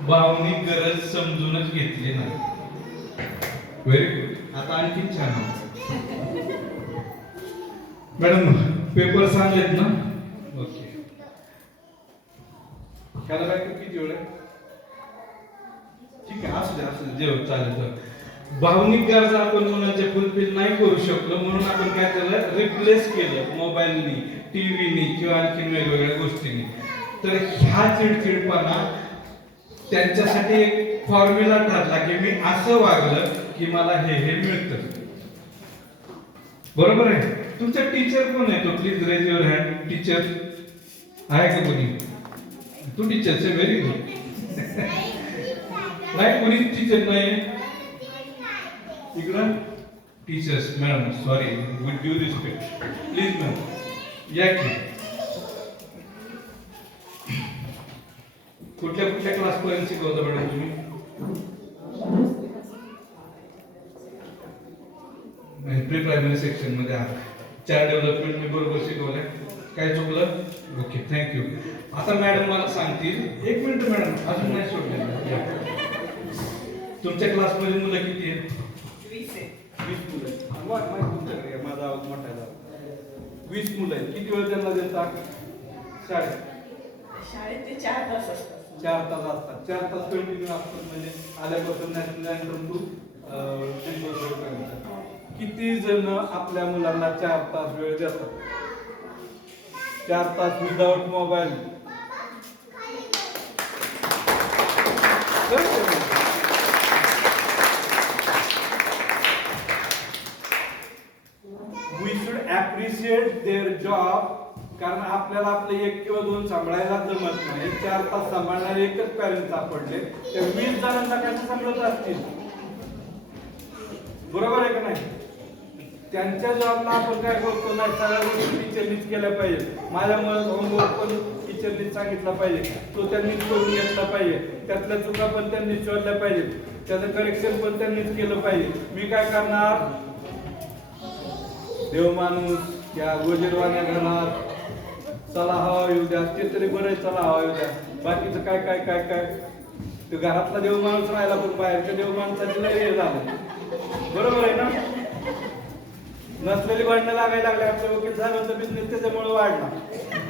भावनिक गरज समजूनच घेतली नाही. Very good. आता आणखी छान. मॅडम पेपर सांगलेत ना? ओके. त्याला काय किती वेळ आहे? ठीक आहे, असू दे जेवण चालेल. तर भावनिक गरजा आपण मुलांचे फुलफिल नाही करू शकलो, म्हणून आपण काय केलं? रिप्लेस केलं मोबाईलनी, टीव्हीनी किंवा आणखी वेगवेगळ्या गोष्टींनी. तर ह्या चिडचिडपणा त्यांच्यासाठी एक फॉर्म्युला ठरला की मी असं वागलं की मला हे मिळतं. बरोबर आहे? तुमचा टीचर कोण आहे? तो please raise your hand. Teacher आहे का कोणी? तू टीचर आहे, व्हेरी गुड. नाही, कोणी टीचर नाही इकडं? Teachers madam, sorry, with due respect, please ma'am या की. कुठल्या क्लास पर्यंत शिकवता मॅडम तुम्ही? प्री प्रायमरी सेक्शन मध्ये आहात. चाइल्ड डेव्हलपमेंट मी बरोबर शिकवलंय. काय चुकलं? Okay, thank you. आता मॅडम मला सांगतील. 1 मिनिट मॅडम, अजून नाही सोडले. तुमच्या क्लासमध्ये मुलं किती आहेत? 20 मुलं आहेत. तुमच्याकडे माझा आवाज मोठा आहे. 20 मुलं आहेत. किती वेळ त्यांना देतात शाळेत? ते 4 तास असतात. 4 तास असतात. 4 तास कंटिन्यू असतात. म्हणजे आल्यापासून नॅशनल टू किती जण आपल्या मुलांना 4 तास वेळ देतात? 4 तास without mobile. We should appreciate their job कारण आपल्याला आपले 1 किंवा 2 सांभाळायला जमत नाही. 4 तास सांभाळणारे एकच पॅरेंट सापडले, त्या 20 जणांना कसं सांभाळत असतील? बरोबर आहे का नाही? त्यांच्या जॉबला आपण काय करतो नाही, सगळ्या गोष्टी टीचरनीच केल्या पाहिजे. माझ्यामुळे होमवर्क पण टीचरनीच सांगितलं पाहिजे, तो त्यांनीच करून घेतला पाहिजे, त्यातल्या चुका पण त्यांनीच शोधल्या पाहिजे, त्याचं करेक्शन पण त्यांनीच केलं पाहिजे. मी काय करणार? देव माणूस या गोजीरवाण्या घरात चला हवा येऊ द्या, ते तरी बरं आहे, चला हवा येऊ द्या. बाकीचं काय काय काय काय ते घरातला देव माणूस राहिला, पण बाहेरच्या देव माणसाची लय हे झालं. बरोबर आहे ना? नसलेली भांडणं लागायला लागले. आमच्या वकील साहेबांचा बिझनेस त्याच्यामुळे वाढला.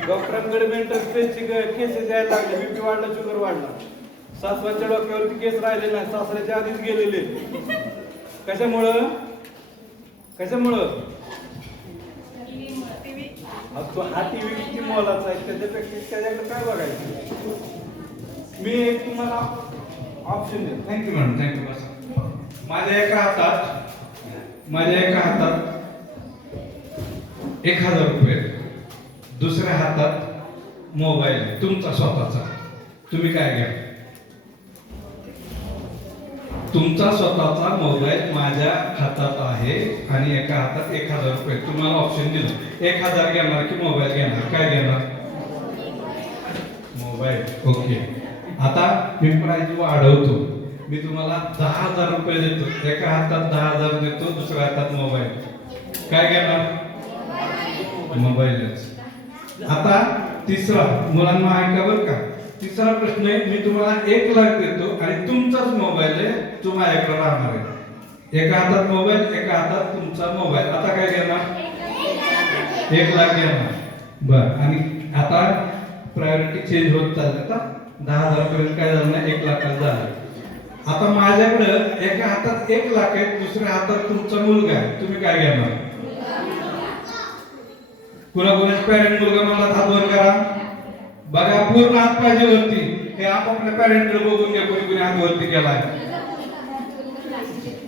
डॉक्टरांकडे मेंटल स्ट्रेसची केसेस यायला लागले, बीपी वाढला, शुगर वाढला. सासऱ्याच्या डोक्यावरती केस राहिले नाही, सासऱ्याच्या आधीच गेलेले. कशामुळं? कशामुळं? तो हा टीव्ही किती मोलाचा आहे, त्याच्यापेक्षा त्याच्याकडे काय बघायचं? मी एक तुम्हाला ऑप्शन देतो. थँक्यू मॅडम, थँक्यू बस. माझ्या एका हातात 1000 रुपये, दुसऱ्या हातात मोबाईल तुमचा स्वतःचा. तुम्ही काय घ्या? तुमचा स्वतःचा मोबाईल माझ्या हातात आहे आणि एका हातात 1000 रुपये. तुम्हाला ऑप्शन दिलं, 1000 घेणार की मोबाईल घेणार? काय घेणार? मोबाईल. ओके. आता मी प्राइस वाढवतो. मी तुम्हाला 10,000 रुपये देतो. एका हातात 10,000 देतो, दुसऱ्या हातात मोबाईल. काय घेणार? मोबाईलच. आता तिसरा, मुलांना ऐका बरं का, तिसरा प्रश्न आहे. मी तुम्हाला 1 लाख देतो आणि तुमचाच मोबाईल आहे, तो माझ्याकडे राहणार आहे. एका हातात मोबाईल, एका हातात तुमचा मोबाईल. आता काय घेणार? 1 लाख घेणार. बर. आणि आता प्रायोरिटी चेंज होत चालली. आता 10,000 पर्यंत काय झालं नाही, 1 लाखात झालं. आता माझ्याकडे एका हातात 1 लाख आहे, दुसऱ्या हातात तुमचा मुलगा आहे. तुम्ही काय घेणार? कुणाकुणाचे पॅरेंट मुलगा मला हात वर करा. बघा, पूर्ण हात पाहिजे वरती. हे आपापल्या पॅरेंटकडे बघून घ्या, कोणी कोणी हात वरती केलाय.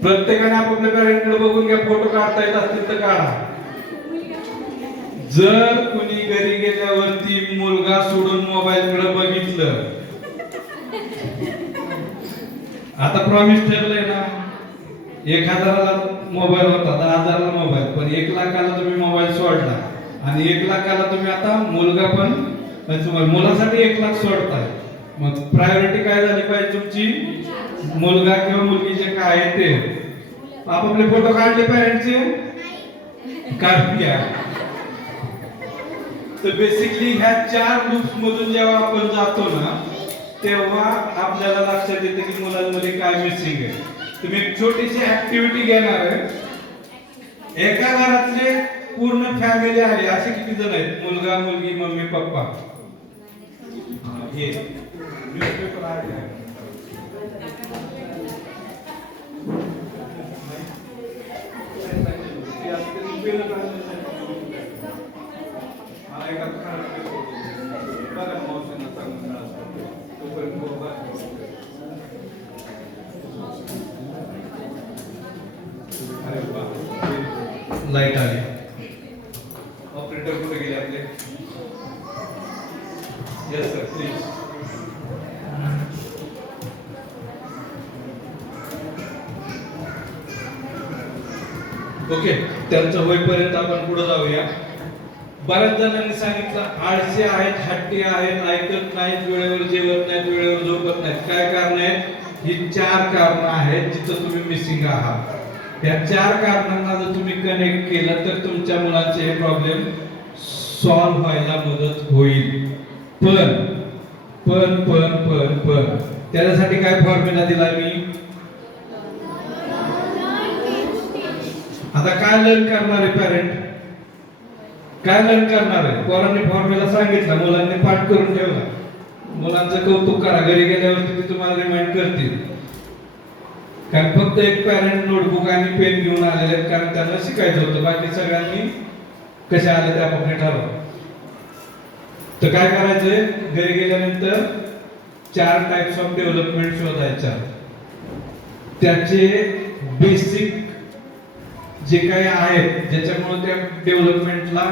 प्रत्येकाने आपापल्या पॅरेंटकडे बघून घ्या. फोटो काढता येत असतील तर काढा. जर कुणी घरी गेल्यावरती मुलगा सोडून मोबाईल कडे बघितलं, आता प्रॉमिस ठरलंय ना, 1000ला मोबाईल होता, 10,000ला मोबाईल, पण 1 लाखाला तुम्ही मोबाईल सोडला आणि 1 लाखाला तुम्ही आता मुलगा पण, मुलासाठी 1 लाख सोडताय. मग प्रायोरिटी काय झाली पाहिजे तुमची? मुलगा किंवा मुलगी जे काय आहे ते. आपापले फोटो काढले पॅरेंटचे, काढून घ्या. तर बेसिकली ह्या 4 लूप्स मधून जेव्हा आपण जातो ना, तेव्हा आपल्याला लक्षात येते की मुलांमध्ये काय मिसिंग आहे. तुम्ही एक छोटीशी ऍक्टिव्हिटी घेणार आहे. एका घरातले पूर्ण फॅमिली आहे, असे किती जण आहेत? मुलगा, मुलगी, मम्मी, पप्पा. हे न्यूजपेपर आहे. लाईट आली. ऑपरेटर कुठे गेले आपले? Yes sir, please. ओके, त्यांचं होईपर्यंत आपण पुढे जाऊया. बऱ्याच जणांनी सांगितलं आळशी आहेत, हट्टी आहेत, ऐकत नाहीत, वेळेवर जेवत नाहीत, वेळेवर झोपत नाहीत. काय कारण आहेत? ही 4 कारणं आहेत जिथं तुम्ही मिसिंग आहात. या 4 कारणांना जर तुम्ही कनेक्ट केलं तर तुमच्या मुलाचे हे प्रॉब्लेम सॉल्व्ह व्हायला मदत होईल. पण त्याच्यासाठी काय फॉर्म्युला दिला मी? आता काय लर्न करणार आहे पॅरेंट? काय लर्न करणार आहे? पोरांनी फॉर्म्युला सांगितला, मुलांनी पाठ करून ठेवला. मुलांचं कौतुक करा, घरी गेल्यावरती ते तुम्हाला रिमाइंड करतील. कारण फक्त एक पॅरेंट नोटबुक आणि पेन घेऊन आलेले आहेत, कारण त्यांना शिकायचं होतं. बाकी सगळ्यांनी कसे आले ते आपण ठरवा. तर काय करायचंय? घरी गेल्यानंतर 4 टाइप्स ऑफ डेव्हलपमेंट शोधायच्या. त्याचे बेसिक जे काही आहेत, ज्याच्यामुळे त्या डेव्हलपमेंटला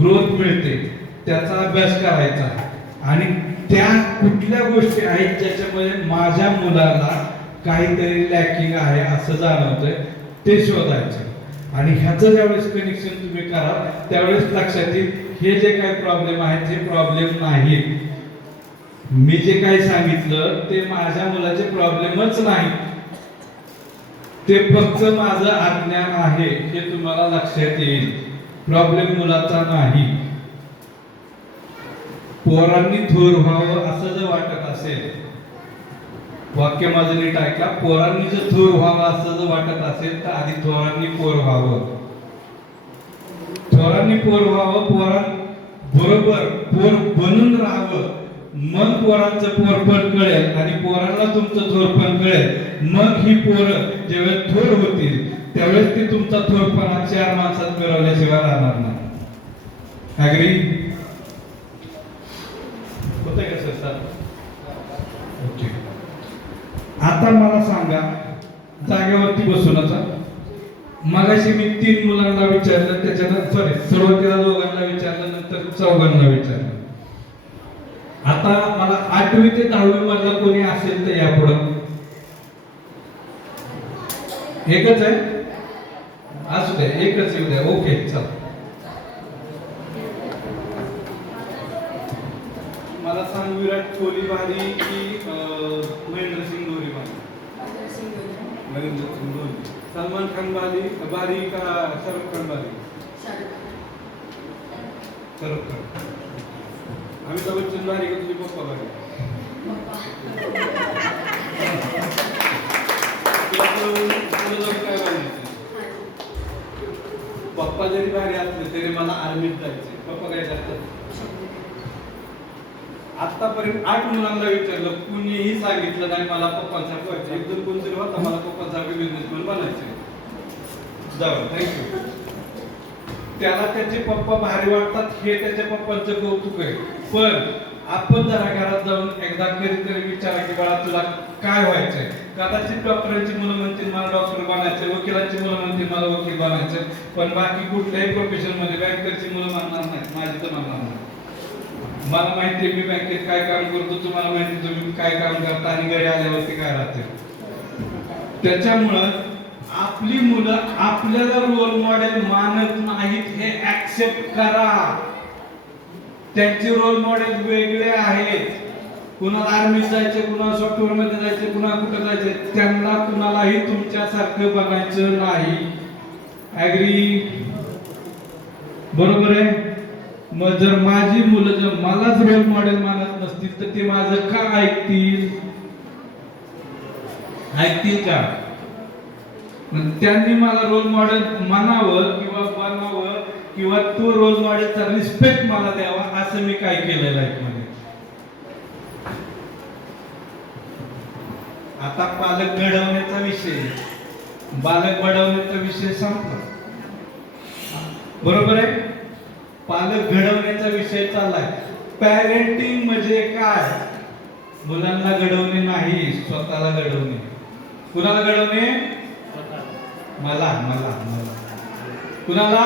ग्रोथ मिळते, त्याचा अभ्यास करायचा आणि त्या कुठल्या गोष्टी आहेत ज्याच्यामध्ये माझ्या मुलाला काहीतरी लॅकिंग आहे असं जाणवतंय ते शोधायचं आणि ह्याचं ज्यावेळेस कनेक्शन तुम्ही कराल त्यावेळेस लक्षात येईल हे जे काही प्रॉब्लेम आहेत हे प्रॉब्लेम नाहीत. मी जे काही सांगितलं ते माझ्या मुलाचे प्रॉब्लेमच नाही, ते फक्त माझं अज्ञान आहे हे तुम्हाला लक्षात येईल. प्रॉब्लेम मुलाचा नाही. पोरांनी थोर व्हावं असं जर वाटत असेल, वाक्य माझं नीट ऐका, पोरांनी जर थोर व्हावं असं जर वाटत असेल तर आधी थोरांनी पोर व्हावं. थोरांनी पोर व्हावं, बरोबर पोर बनून राहावं, मग पोरांचं पोरपण कळेल आणि पोरांना तुमचं थोरपण कळेल. मग ही पोरं ज्यावेळेस थोर होतील त्यावेळेस ते तुमचा थोरपणा 4 माणसात मिळवल्याशिवाय राहणार नाही. ऍग्री होतंय का सर? ओके. आता मला सांगा, जागेवरती बसूनच. मगाशी मी 3 मुलांना विचारलं, त्याच्यानंतर सुरुवातीला 2घांना विचारलं, नंतर 4घांना विचारलं. आता मला 8वी ते 10वी मधला कोणी असेल तर यापुढं एकच आहे, असू द्या, एकच येऊ द्या. ओके, चला. मला सांग, विराट कोहली भारी की महेंद्र सिंग धोनी भारी? महेंद्र सिंग धोनी. सलमान खान भारी का शाहरुख खान भारी? शाहरुख खान. अमिताभ बच्चन भारी का तुझे पप्पा भारी? काय भारी? पप्पा जरी भारी असले तरी मला आर्मीत जायचे. पप्पा काय करतात? आतापर्यंत 8 मुलांना विचारलं, कुणीही सांगितलं नाही मला पप्पांसारखं व्हायचं. एकदम कोणतरी होता मला पप्पांसारखं बिझनेसमॅन बनायचे. जाऊ, थँक्यू. त्याला त्याचे पप्पा भारी वाटतात हे त्याच्या पप्पांचं कौतुक आहे. पण आपण जरा घरात जाऊन एकदा कधीतरी विचारा की बाळा तुला काय व्हायचंय. कदाचित डॉक्टरांची मुलं म्हणतील मला डॉक्टर बनायचं, वकिलांची मुलं म्हणतील मला वकील बनायचं, पण बाकी कुठल्याही प्रोफेशन मध्ये बँकरची मुलं म्हणणार नाहीत, माझी तर म्हणणार नाही. मला माहिती मी बँकेत काय काम करतो, तुम्हाला माहिती तुम्ही काय काम करता आणि घरी आल्यावरती काय राहते. त्याच्यामुळं आपली मुलं आपल्याला रोल मॉडेल मानत नाहीत हे ऍक्सेप्ट करा. त्यांचे रोल मॉडेल वेगळे आहेत. कुणाला आर्मीत जायचे, कुणाला सॉफ्टवेअर मध्ये जायचे, कुणाला कुठं जायचे, त्यांना कुणालाही तुमच्यासारखं बनायचं नाही. ऍग्री? बरोबर आहे. मग जर माझी मुलं जर मलाच रोल मॉडेल मानत नसतील तर ते माझं का ऐकतील? ऐकतील का? त्यांनी मला रोल मॉडेल मानावं किंवा बनावं किंवा तो रोल मॉडेलचा रिस्पेक्ट मला द्यावा असं मी काय केलं लाईफ मध्ये. आता पालक घडवण्याचा विषय, बालक घडवण्याचा विषय संपला. बरोबर आहे. पालक घडवण्याचा विषय चाललाय. पॅरेंटिंग म्हणजे काय? मुलांना घडवणे नाही, स्वतःला घडवणे. कुणाला घडवणे? मला कुणाला?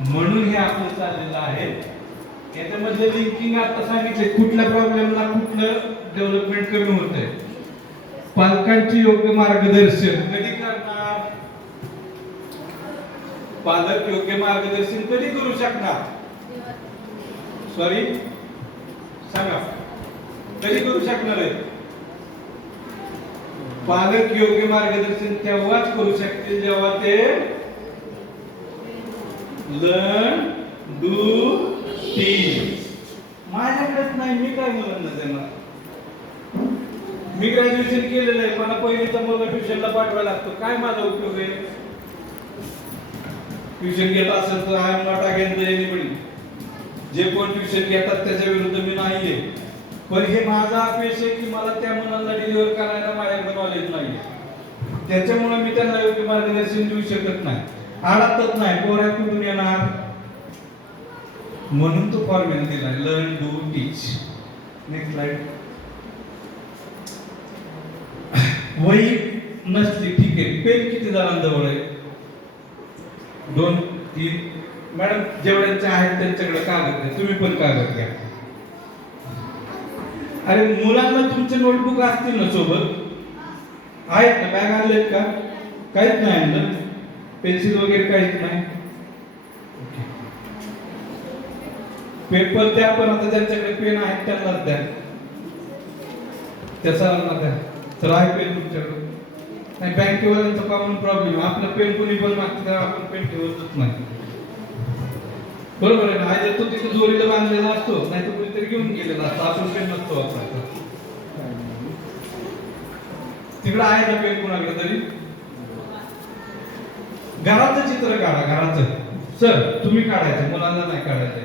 म्हणून हे आपलं चाललेलं आहे. याच्यामध्ये लिंकिंग आता सांगितले कुठल्या प्रॉब्लेमला कुठलं डेव्हलपमेंट कमी होतंय. पालकांची योग्य मार्गदर्शन कधी करणार? पालक योग्य मार्गदर्शन कधी करू शकणार? सॉरी सांगा, कधी करू शकणार आहे? पालक योग्य मार्गदर्शन तेव्हाच करू शकते जेव्हा ते लर्न डू टीच. माझ्याकडेच नाही, मी काय मुलांना देणार? मी ग्रॅज्युएशन केलेलं आहे, मला पहिलीचा मुलगा ट्युशनला पाठवायला लागतो. काय माझा उपयोग आहे? ट्युशन घेत असेल तर I am not against anybody. जे कोण ट्युशन घेतात त्याच्या विरुद्ध मी नाहीये. पण हे माझा अपयश आहे की मला त्या मुलांना डिलिव्हर करायला माझ्याकडे नॉलेज नाही. त्याच्यामुळे मी त्यांना योग्य मार्गदर्शन देऊ शकत नाही. आडातच नाही, पोरा कुठून येणार? म्हणून तो फॉर्म्युला दिलाय, learn do teach. Next slide. वही नसली ठीक आहे. पेन किती जणांजवळ आहे? 2, 3, मॅडम जेवढ्यांचे आहेत त्यांच्याकडे कागद द्या, तुम्ही पण कागद घ्या. अरे मुलांना तुमचे नोटबुक असतील ना सोबत? आहेत ना? बॅग आणलेत का? काहीच नाही आणलं? पेन्सिल वगैरे काहीच नाही? पेपर द्या, पण आता ज्यांच्याकडे पेन आहेत त्यांनाच द्या. त्या सरांना द्या. तर आहे पेन तुमच्याकडे? नाही, बँकेवाल्यांचा कॉमन प्रॉब्लेम आहे. आपलं पेन कोणी पण मागतं तेव्हा आपण पेन ठेवतच नाही. बरोबर आहे ना? आहे तो तिथे जोरीला बांधलेला असतो, नाही तर कोणीतरी घेऊन गेलेला असतो, आपण पेन नसतो वापरायचा. तिकडे आहे ना पेन कोणाकडे तरी? घराचं चित्र काढा, घराचं. सर तुम्ही काढायचं, मुलांना नाही काढायचं.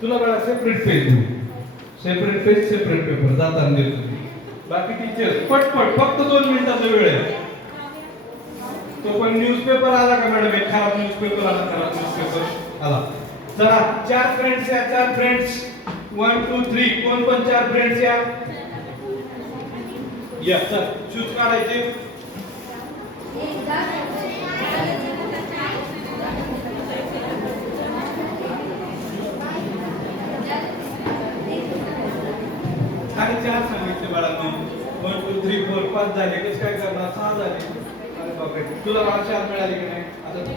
तुला बघा separate page, separate page, separate paper जाताना देतो. बाकी टीचर पटपट, फक्त 2 मिनिटाचा वेळ आहे. तो पण न्यूजपेपर आला का मॅडम? एक खराब न्यूजपेपर आला, खराब न्यूजपेपर आला. चला 4 फ्रेंड्स या, 4 फ्रेंड्स. 1 2 3. कोण पण 4 फ्रेंड्स या. या चल, शूज काढायचे. आणि 4 सांगितले बाळांनो. 1 2 3 4 5 झाले. कसं काय करणार? 6 झाले. अरे बापरे, तुला 4 मिळाले की नाही? आता तू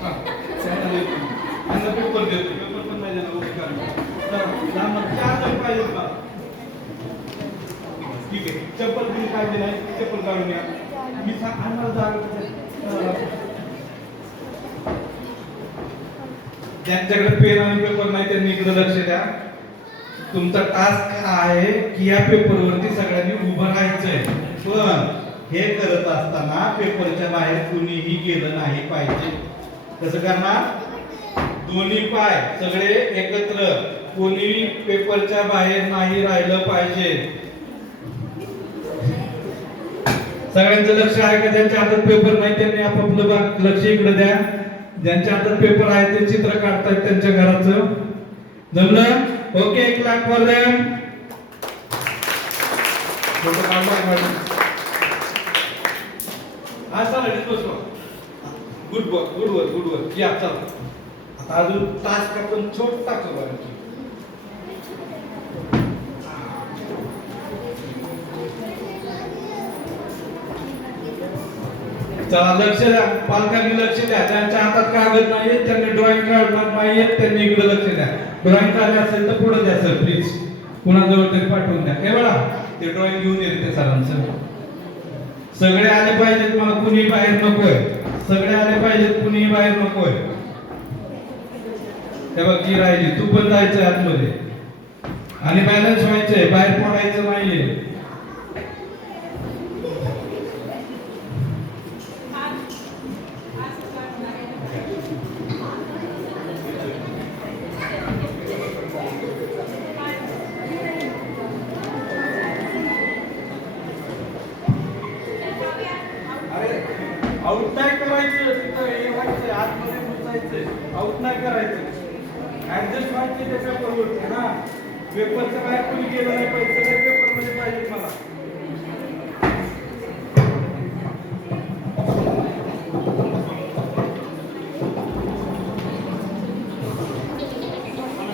आणि पेपर देतो. पेपर पण नाही देतो. ओके करा. मग 4 जण पाहिजे का? ठीक आहे. चप्पल तुम्ही काढली नाही, चप्पल काढून या. मी आम्हाला जागा. ज्यांच्याकडे पेन आणि पेपर नाही त्यांनी इकडे लक्ष द्या. तुमचा टास्क हा आहे की या पेपरवरती सगळ्यांनी उभं राहायचंय. पण हे करत असताना पेपरच्या बाहेर कुणीही गेलं नाही पाहिजे. कसं करणार? दोन्ही पाय सगळे एकत्र, कोणी पेपरच्या बाहेर नाही राहिलं पाहिजे. सगळ्यांचं लक्ष आहे का? ज्यांच्या हातात पेपर नाही त्यांनी आपापलं लक्ष इकडे द्या. ज्यांच्या हातात पेपर आहे ते चित्र काढतायत त्यांच्या घराचं. जमलं? Okay, 1 lakh for them. Photo काढला. हा चला डिस्पोज करा. Good work, good work, good work. या चला. आता अजून टास्क आपण छोटा करूया. चला लक्ष द्या, पालकांनी लक्ष द्या. ज्यांच्या हातात कागद नाहीये त्यांनी ड्रॉइंग काढणार नाहीये त्यांनी इकडे लक्ष द्या. ड्रॉइंग काढले असेल तर पुढे द्या सर प्लीज. कुणाजवळ तरी पाठवून द्या. काय बघा ते ड्रॉइंग घेऊन येते सरांचं. सगळे आले पाहिजेत, मला कुणी बाहेर नकोय. सगळे आले पाहिजेत, कुणी बाहेर नकोय. हे बघ ती राहिली, तू पण जायचंय आतमध्ये आणि बॅलन्स व्हायचंय, बाहेर पडायचं नाहीये. आउट नाही करायचं, तिथं हे व्हायचं, आतमध्ये घुसायचं, आउट नाही करायचं. ऍडजस्ट व्हायचं त्याच्या बरोबर ना. पेपरच्या बाहेर कोणी गेलं नाही पाहिजे, सगळे पेपर मध्ये पाहिजे मला.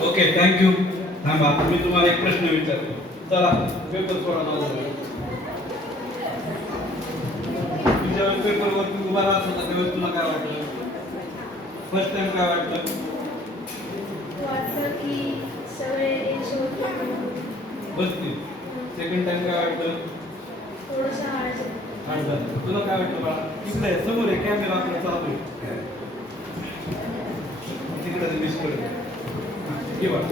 Okay thank you. थांबा मी तुम्हाला एक प्रश्न विचारतो. चला पेपर सोडा माझा. ज्यावेळेस पेपरवरती उभा राहत होता त्यावेळेस तुला काय वाटलं? फर्स्ट टाइम काय वाटलं? की सगळे बसतील. सेकंड टाइम काय वाटलं? थोडंसं हार्ड झालं. तुला काय वाटलं बाळा? तिकडे आहे, समोर आहे कॅमेरा आपला चालू आहे. तिकडे मिस कर. हे बघ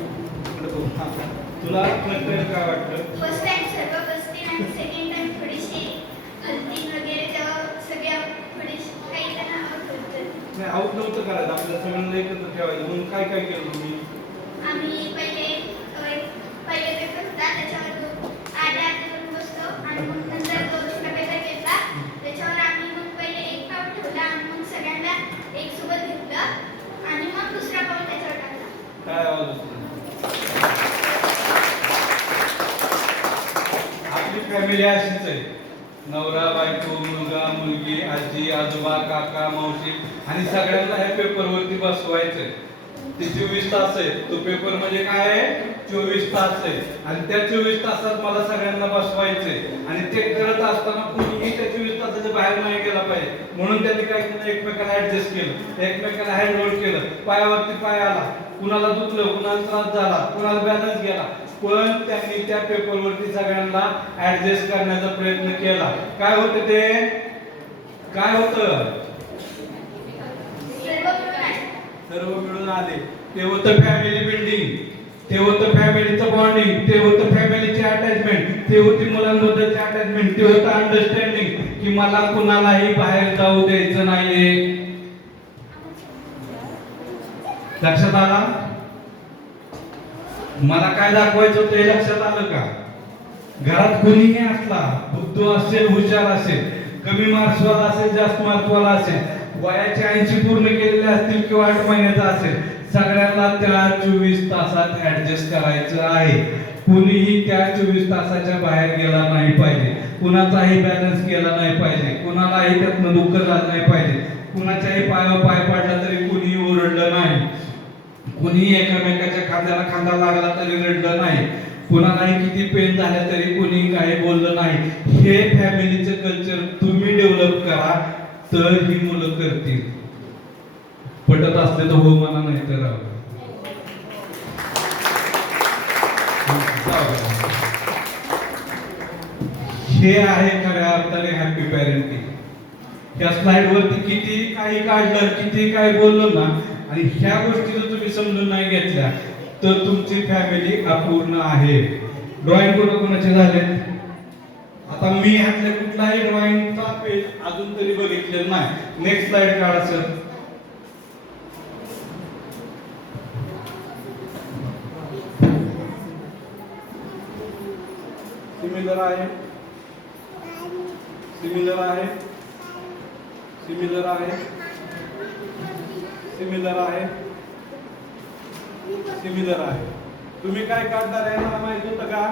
तुला फर्स्ट टाइम काय वाटलं? फर्स्ट टाइम सर्व बसतील आणि सेकंड टाइम थोडीशी हलती वगैरे तेव्हा सगळ्या थोडीशी काही त्यांना आउट होतं. नाही आउट नव्हतं करायचं, आपल्या सगळ्यांना एकत्र ठेवायचं. म्हणून काय काय केलं तुम्ही? आम्ही पहिले पेपर होता त्याच्यावर आधी करून बसतो आणि मग नंतर तो दुसरा पेपर घेतला त्याच्यावर आम्ही मग पहिले एक पाऊल ठेवला आणि मग सगळ्यांना एक सोबत घेतलं आणि मग दुसरा पाऊल त्याच्यावर टाकला. काय आवाज असतो? आपली फॅमिली अशीच आहे. नवरा बायको, मुलगा मुलगी, आजी आजोबा, काका मावशी आणि सगळ्यांना ह्या पेपरवरती बसवायचंय. ते 24 तास आहे. तो पेपर म्हणजे काय आहे? 24 तास आहे. आणि त्या 24 तासात मला सगळ्यांना बसवायचंय आणि ते करत असताना कुणीही त्या 24 तासाच्या बाहेर नाही गेला पाहिजे. म्हणून त्यांनी काय केलं, एकमेकाला ऍडजस्ट केलं, एकमेकाला हँड होल्ड केलं, पायावरती पाय आला, कुणाला दुखलं, कुणाला त्रास झाला, कुणाला बॅलन्स गेला, पण त्यांनी त्या पेपरवरती सगळ्यांना ऍडजस्ट करण्याचा प्रयत्न केला. काय होतं ते? काय होतं? सर्व मिळून आले. ते होतं फॅमिली बिल्डिंग, ते होतं फॅमिलीचं बॉन्डिंग, ते होतं फॅमिलीची अटॅचमेंट, ते होती मुलांबद्दलची अटॅचमेंट, ते होतं अंडरस्टँडिंग की मला कुणालाही बाहेर जाऊ द्यायचं नाहीये. लक्षात आला? मला काय दाखवायचं होतं हे लक्षात आलं का? घरात कोणीही असला, बुद्धू असेल, हुशार असेल, कमी मार्क्सवाला असेल, जास्त मार्क्सवाला असेल, वयाचे 80 पूर्ण केलेले असतील किंवा 8 महिन्याचा असेल, सगळ्यांना त्या 24 तासात ऍडजस्ट करायचं आहे. कुणीही त्या 24 तासाच्या बाहेर गेला नाही पाहिजे, कुणाचाही बॅलन्स गेला नाही पाहिजे, कुणालाही त्यातनं दुःख झालं नाही पाहिजे, कुणाच्याही पायावर पाय पडला तरी कुणीही ओरडलं नाही, कुणीही एकमेकाच्या खांद्याला खांदा लागला तरी रडलं नाही, कुणालाही किती पेन झाल्या तरी कुणीही काही बोललं नाही. हे फॅमिलीचं कल्चर तुम्ही डेव्हलप करा तर ही मुलं करतील. पटत असले तर हो म्हणा, नाही तर राहू. हे आहे खऱ्या अर्थाने हॅपी पॅरेंटिंग. त्या स्लाइड वरती किती काही काढलं, किती काय बोललो ना, आणि ह्या गोष्टी जर तुम्ही समजून नाही घेतल्या तर तुमची फॅमिली अपूर्ण आहे. ड्रॉइंग कोणाकोणाचे झाले? आता मी ह्यातल्या कुठलाही ड्रॉइंगचा पेज अजून तरी बघितलेला नाही. नेक्स्ट स्लाइड काढा सर. सिमिलर आहे, सिमिलर आहे, सिमिलर आहे, सिमिलर आहे, सिमिलर आहे. तुम्ही काय काढणार आहे मला माहित होतं का?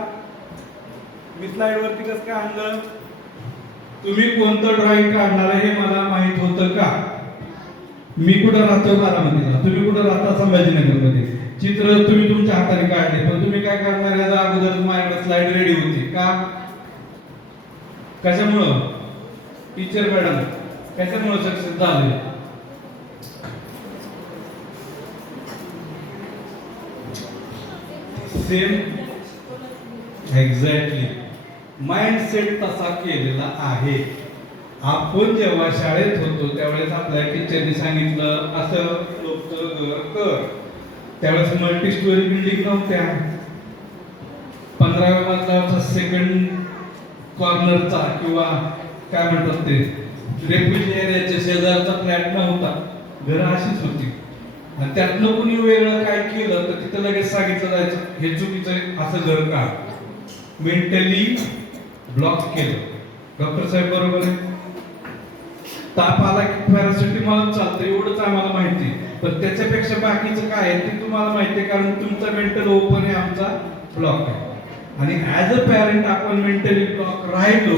मी स्लाइड वरती कसं काय आणलं? तुम्ही कोणतं ड्रॉइंग काढणार आहे हे मला माहित होतं का? मी कुठं राहतो? बारामतीला. तुम्ही कुठं राहता? संभाजीनगर मध्ये. चित्र तुम्ही तुमच्या हाताने काढले, पण तुम्ही काय काढणार याचा अगोदर माझ्याकडे स्लाइड रेडी होती का? कशामुळं? टीचर मॅडम कशामुळं सक्सेस झाले? सेम एक्झॅक्टली माइंडसेट तसा केलेला आहे. आपण जेव्हा शाळेत होतो त्यावेळेस आपल्या टीचरनी सांगितलं असं लोकचं घर कर. त्यावेळेस मल्टी स्टोरी बिल्डिंग नव्हत्या. 15व्या मजल्यावरचा सेकंड कॉर्नरचा किंवा काय म्हणतात ते रेफ्युजी एरियाच्या शेजारचा फ्लॅट नव्हता. घरं अशीच होती आणि त्यातनं कुणी वेगळं काय केलं तर तिथं लगेच सांगितलं जायचं हे चुकीचं आहे, असं घर का. मेंटली ब्लॉक केलं. डॉक्टर साहेब बरोबर आहे. ताप आला की पॅरासिटामॉल चालतं एवढंच आम्हाला माहिती, पण त्याच्यापेक्षा बाकीचं काय आहे ते तुम्हाला माहिती आहे, कारण तुमचा मेंटल ओपन आहे, आमचा ब्लॉक आहे. आणि ऍज अ पॅरेंट आपण मेंटली ब्लॉक राहिलो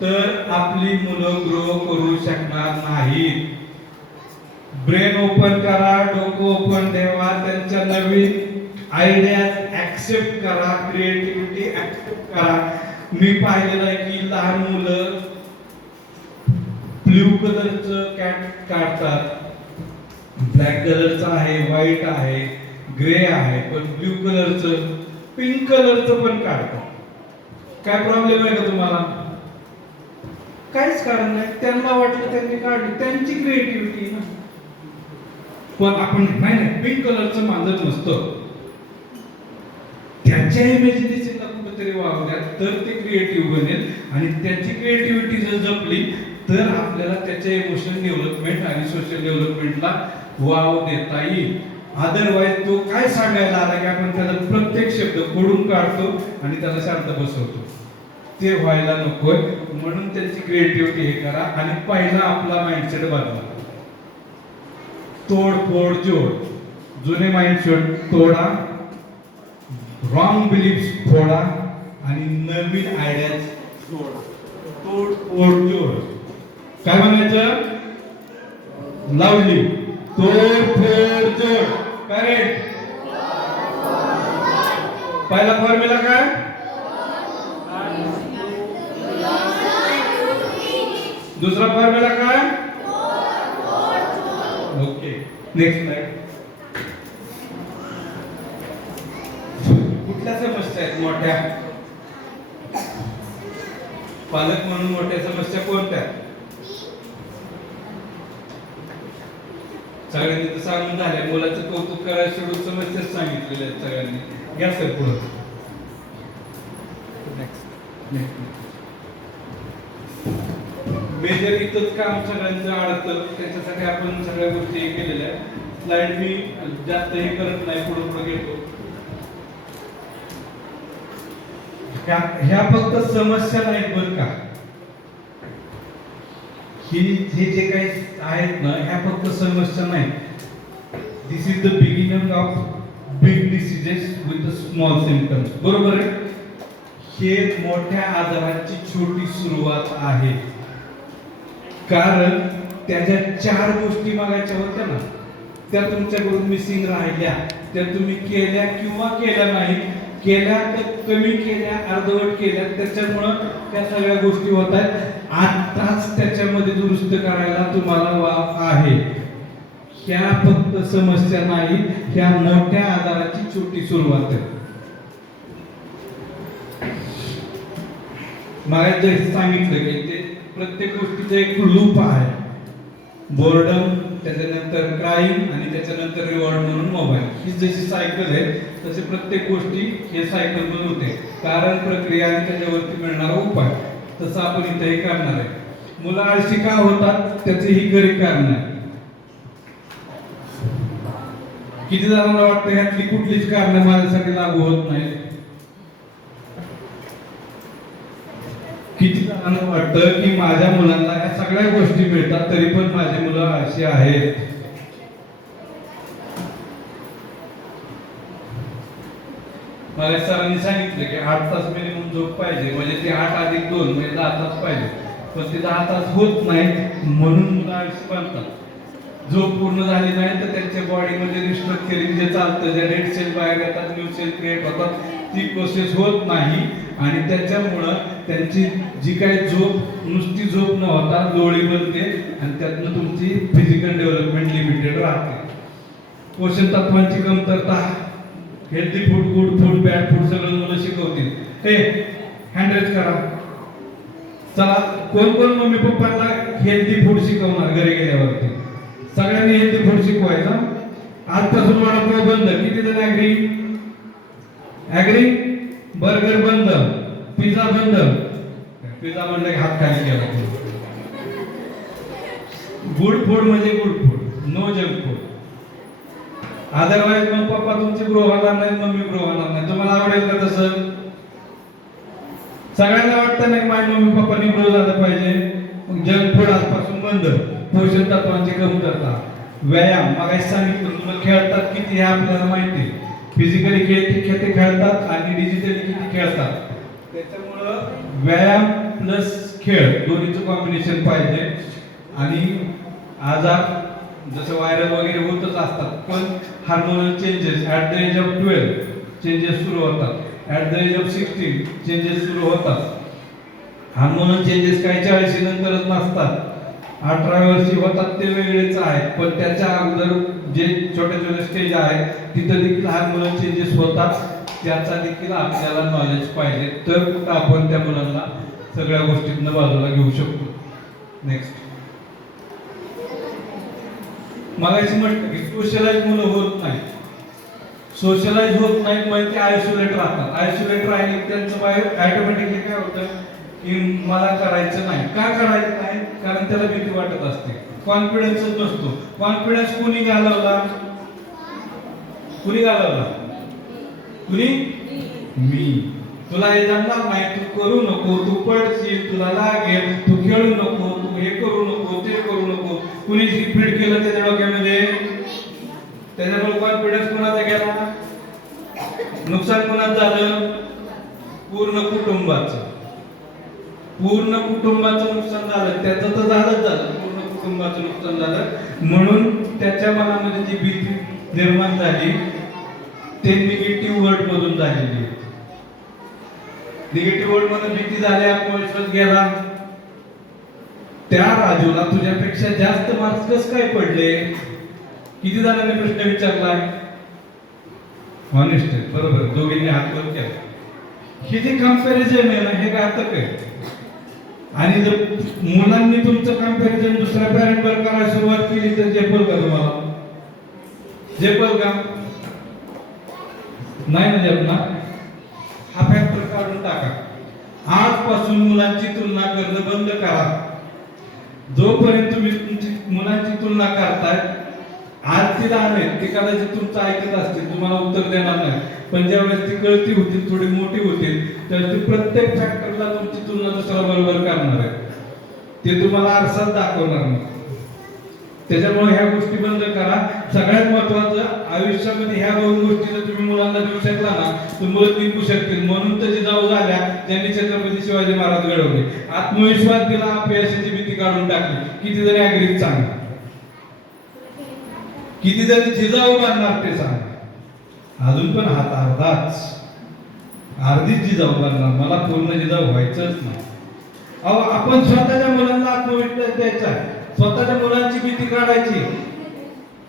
तर आपली मुलं ग्रो करू शकणार नाहीत. ब्रेन ओपन करा, डोकं ओपन ठेवा, त्यांच्या नवीन आयडियाज ऍक्सेप्ट करा, क्रिएटिव्हिटी ऍक्सेप्ट करा. मी पाहिलेलं आहे की लहान मुलं ब्ल्यू कलरचं कॅट काढतात, ब्लॅक कलरचं आहे, व्हाईट आहे, ग्रे आहे, पण ब्ल्यू कलरचं, पिंक कलरचं पण काढतात. काय प्रॉब्लेम आहे का तुम्हाला? काहीच कारण नाही. त्यांना वाटलं त्यांनी काढली, त्यांची क्रिएटिव्हिटी ना. पण आपण नाही पिंक कलरचं मानत नसतं. त्याच्या इमॅजिनेशनला कुठेतरी वावल्या तर ते क्रिएटिव्ह बनेल आणि त्याची क्रिएटिव्हिटी जर जपली तर आपल्याला त्याच्या इमोशनल डेव्हलपमेंट आणि सोशल डेव्हलपमेंटला वाव देता येईल. अदरवाईज तो काय सांगायला आला की आपण त्याला प्रत्येक शब्द खोडून काढतो आणि त्याला शांत बसवतो. ते व्हायला नकोय. म्हणून त्यांची क्रिएटिव्हिटी हे करा आणि पहिला आपला माइंडसेट बदला. तोड फोड जोड. जुने माइंडसेट तोडा, रॉंग बिलीफ्स फोडा आणि नवीन आयडियाज जोडा. तोड फोड जोड. काय म्हणायचं? लावली तोड फोड जोड. पॅरेंट. पहिला फॉर्म्युला काय? दुसरा फॉर्म्युला काय? Okay, next slide. कुठल्या समस्या आहेत मोठ्या? पालक म्हणून मोठ्या समस्या कोणत्या? सगळ्यांनी तर सांगून झाल्या, मुलाचं कौतुक करायला सोडून समस्याच सांगितलेल्या आहेत सगळ्यांनी. घ्या सर पुढं. मेजर इथंच काम सगळ्यांचं अडकलं, त्याच्यासाठी आपण सगळ्या गोष्टी हे केलेल्या आहेत. स्लाइड मी जास्त हे करत नाही, पुढे पुढे घेतो. ह्या फक्त समस्या नाहीत बरं का, हे जे काही आहेत ना, ह्या फक्त समस्या नाहीत. This is the beginning of big diseases with small symptoms. बरोबर आहे? हे मोठ्या आजाराची छोटी सुरुवात आहे. कारण त्याच्या 4 गोष्टी मागायच्या होत्या ना, त्या तुमच्याकडून मिसिंग राहिल्या. त्या तुम्ही केल्या किंवा केल्या नाही, केल्या तर कमी केल्या, अर्धवट केल्या, त्याच्यामुळं त्या सगळ्या गोष्टी होत आहेत. आताच त्याच्यामध्ये दुरुस्त करायला तुम्हाला वाव आहे. ह्या फक्त समस्या नाही, ह्या मोठ्या आजाराची छोटी सुरुवात आहे. मला जसं सांगितलं की ते प्रत्येक गोष्टीचं एक लूप आहे. बोर्डम, त्याच्यानंतर क्राईम आणि त्याच्यानंतर रिवॉर्ड म्हणून मोबाईल. ही जशी सायकल आहे तसे प्रत्येक गोष्टी हे सायकल म्हणून होते. कारण, प्रक्रिया आणि त्याच्यावरती मिळणारा उपाय. तसं आपण इथेही करणार आहे. मुलं आळशी का होतात त्याचे ही खरी कारण आहे. किती जणांना वाटतं ह्यातली कुठलीच कारण माझ्यासाठी लागू होत नाही? किती जणांना वाटतं की माझ्या मुलांना या सगळ्या गोष्टी मिळतात तरी पण माझी मुलं अशी आहेत? मला सरांनी सांगितलं की 8 तास मिनिमम झोप पाहिजे, म्हणजे ते 8 अधिक 2 म्हणजे 10 तास पाहिजे. पण ते 10 तास होत नाहीत म्हणून मुलं आळशी बनतात. झोप पूर्ण झाली नाही तर त्यांच्या बॉडीमध्ये रिस्ट्रक्चरिंग जे चालतं, जे रेड सेल बाहेर येतात, न्यू सेल क्रिएट होतात, ती प्रोसेस होत नाही. आणि त्याच्यामुळं त्यांची जी काही झोप, नुसती झोप न होता लोळी बनते आणि त्यातनं तुमची फिजिकल डेव्हलपमेंट लिमिटेड राहते. पोषण तत्वांची कमतरता, healthy food, good food, bad food सगळं मुलं शिकवतील. हे हँडरेज करा. चला, कोण कोण मम्मी पप्पांना हेल्दी फूड शिकवणार घरी गेल्यावरती? सगळ्यांनी हेल्दी फूड शिकवायचं. आजपासून वडापाव बंद. किती जण ऍग्री? ऍग्री? बर्गर बंद, पिझ्झा बंद. पिझ्झा म्हणलं की हात खाली केला. गुड फूड म्हणजे good food, no junk food. Otherwise मग पप्पा तुमचे ग्रो होणार नाही, मम्मी ग्रो होणार नाही. तुम्हाला आवडेल का तसं? सगळ्यांना वाटतं नाही माझ्या मम्मी पप्पांनी ग्रो झालं पाहिजे. मग जंक फूड आजपासून बंद. पोषण तत्वांची कमतरता. व्यायाम, मग सांगितलं तुम्हाला खेळतात किती हे आपल्याला माहिती. फिजिकली किती खेळतात आणि डिजिटली किती खेळतात. त्याच्यामुळं व्यायाम प्लस खेळ दोन्हीचं कॉम्बिनेशन पाहिजे. आणि आजार जसं व्हायरल वगैरे होतच असतात, पण hormonal changes at the age of 12 changes सुरू होतात. At the age of 16 changes सुरू होतात. हार्मोनल चेंजेस काही 40 नंतरच नसतात, 18 वर्षी होतात, ते वेगळेच आहेत. पण त्याच्या अगोदर जे छोटे छोटे स्टेज आहेत तिथं देखील हार्मोनल चेंजेस होतात. त्याचा देखील आपल्याला नॉलेज पाहिजे, तर आपण त्या मुलांना सगळ्या गोष्टींना बाजूला घेऊ शकतो. नेक्स्ट, मगाशी म्हटलं की सोशलाइज मुलं होत नाही. सोशलाइज होत नाहीत म्हणजे ते आयसोलेट राहतात. आयसोलेट राहिले त्यांचं बाहेर ऑटोमॅटिकली काय होतं की मला करायचं नाही. का करायचं नाही? कारण त्याला भीती वाटत असते, कॉन्फिडन्सच नसतो. कॉन्फिडन्स कोणी घालवला? कुणी घालवला? कुणी? मी. तुला हे जमणार नाही, तू करू नको, तू पडशील, तुला लागेल, तू खेळू नको, तू हे करू नको, ते करू नको. कुणी फीड केलं त्याच्या डोक्यामध्ये? त्याच्यामुळे कॉन्फिडन्स कोणाचा गेला? नुकसान कोणाचं झालं? पूर्ण कुटुंबाचं. पूर्ण कुटुंबाचं नुकसान झालं. त्याचं तर झालं, पूर्ण कुटुंबाचं नुकसान झालं. म्हणून त्याच्या मनामध्ये जी भीती निर्माण झाली ते निगेटिव्ह वर्ड मधून झालेली. निगेटिव्ह वर्ड मधून भीती झाली, आत्मविश्वास गेला. त्या राजूला तुझ्यापेक्षा जास्त मार्क्स कस काय पडले? किती जणांनी प्रश्न विचारलाय? ऑनेस्ट बरोबर, दोघींनी हात वर केला. हे जे कंपॅरिझन आहे ना, हे घातक आहे. आणि जर मुलांनी तुमचं कंपॅरिझन दुसऱ्या पॅरेंट वर करायला सुरुवात केली तर झेपल का तुम्हाला? झेपल का? नाही ना झेपणार. हा फॅक्टर काढून टाका. आजपासून मुलांची तुलना करणं बंद करा. जोपर्यंत तुम्ही तुमची मुलांची तुलना करताय, आज ती लहान आहे, ते कदाचित तुमचं ऐकत असतील, तुम्हाला उत्तर देणार नाही, पण ज्यावेळेस ती कळती होतील, थोडी मोठी होतील, तर ती प्रत्येक फॅक्टरला तुमची तुलना दुसऱ्या बरोबर करणार आहे. ते तुम्हाला आरसात दाखवणार नाही. त्याच्यामुळे ह्या गोष्टी बंद करा. सगळ्यात महत्वाचं, आयुष्यामध्ये ह्या दोन गोष्टी जर तुम्ही मुलांना देऊ शकला ना, तर मुलं जिंकू शकतील. म्हणून तर जिजाऊ झाल्या ज्यांनी छत्रपती शिवाजी महाराज घडवले. आत्मविश्वास दिला, अपयशाची भीती काढून टाकली. किती जरी ऍग्रीज सांगा, किती जरी जिजाऊ बनणार ते सांगा, अजून पण हात अर्धीच जिजाऊ बनणार. मला पूर्ण जिजाऊ व्हायचंच नाही. अहो, आपण स्वतःच्या मुलांना आत्मविश्वास द्यायचा, स्वतःच्या मुलांची भीती काढायची.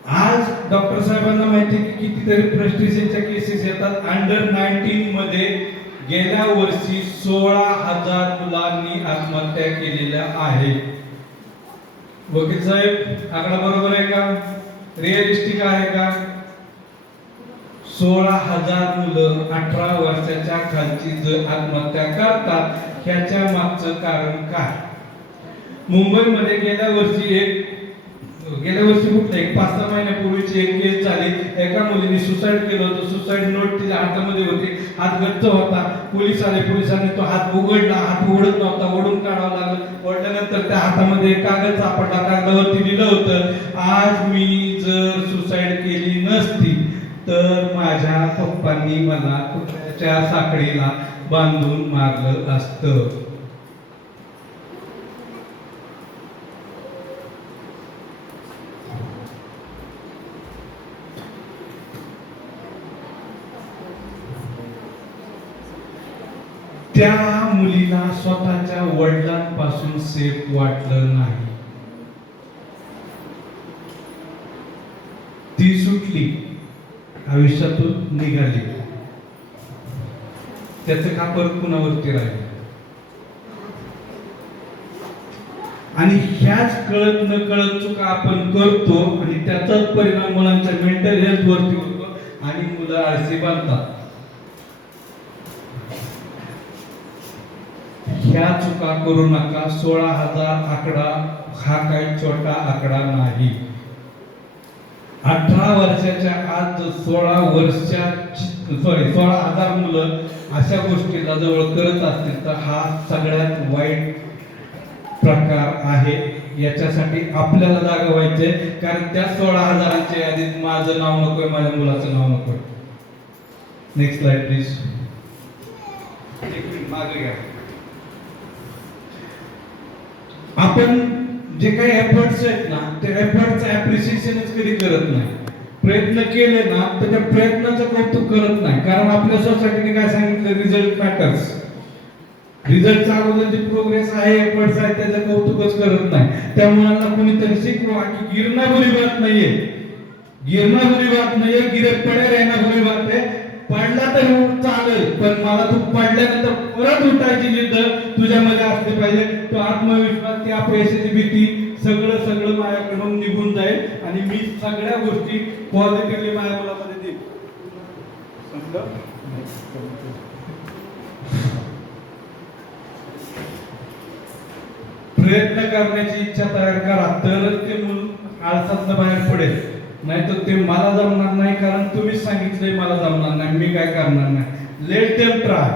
आज डॉक्टर साहेबांना माहिती की कितीतरी फ्रस्ट्रेशनच्या केसेस येतात. अंडर 19 मध्ये गेल्या वर्षी 16,000 मुलांनी आत्महत्या केलेल्या आहेत. वकील साहेब, आकडा बरोबर आहे का? रिअलिस्टिक आहे का? 16,000 मुलं 18 वर्षाच्या खालची जर आत्महत्या करतात, ह्याच्या मागचं कारण काय? मुंबईमध्ये गेल्या वर्षी कुठलं एक 5-6 महिन्यापूर्वीची एक केस झाली. एका मुलीने सुसाईड केलं होतं. सुसाईड नोट तिच्या हातामध्ये होती, हात गच्च होता. पोलीस आले, पोलिसांनी तो हात उघडला, हात उघडत नव्हता, ओढून काढावा लागला. ओढल्यानंतर त्या हातामध्ये कागद सापडला, कागदावरती लिहिलं होतं, आज मी जर सुसाईड केली नसती तर माझ्या पप्पांनी मला कुत्र्याच्या साखळीला बांधून मारलं असतं. त्या मुलीला स्वतःच्या वडिलांपासून सेफ वाटलं नाही. ती सुटली, आयुष्यातून निघाली. त्याचं खापर कुणावरती राहील? आणि ह्याच कळत न कळत चुका आपण करतो आणि त्याचाच परिणाम मुलांच्या मेंटल हेल्थ वरती होतो आणि मुलं आळशी बनतात. ह्या चुका करू नका. 16,000 आकडा हा काही छोटा आकडा नाही. 18 वर्षाच्या आज 16,000 मुलं अशा गोष्टीला जवळ करत असतील तर हा सगळ्यात वाईट प्रकार आहे. याच्यासाठी आपल्याला जागा व्हायचंय, कारण त्या 16,000च्या यादीत माझं नाव नकोय, माझ्या मुलाचं नाव नकोय. Next slide please. एक मिनिट मागे घ्या. आपण जे काही एफर्ट्स आहेत ना, ते एफर्ट्स ऍप्रिशिएशनच कधी करत नाही. प्रयत्न केले ना तर त्या प्रयत्नाचं कौतुक करत नाही. कारण आपल्या सोसायटीने काय सांगितलं, रिझल्ट मॅटर्स. रिझल्टचा अगोदर जे प्रोग्रेस आहे, एफर्ट्स आहे, त्याचं कौतुकच करत नाही. त्या मुलांना कोणीतरी शिकवा की गिरना बुरी बात नाहीये, गिरना बुरी बात नाहीये, गिरत पडे रहना बुरी बात है. पडला तर चालेल, पण मला तू पडल्यानंतर परत उठायची जिद्द तुझ्यामध्ये असली पाहिजे. तो आत्मविश्वास, ती अपयशाची भीती, सगळं माझ्याकडून निघून जाईल आणि मी सगळ्या गोष्टी पॉझिटिव्हली माझ्या मुलामध्ये देईन. प्रयत्न करण्याची इच्छा तयार करा, तरच ते मूल आळसातनं बाहेर पडेल. नाही तर ते मला जमणार नाही, कारण तुम्हीच सांगितलंय मला जमणार नाही, मी काय करणार नाही. Let them try.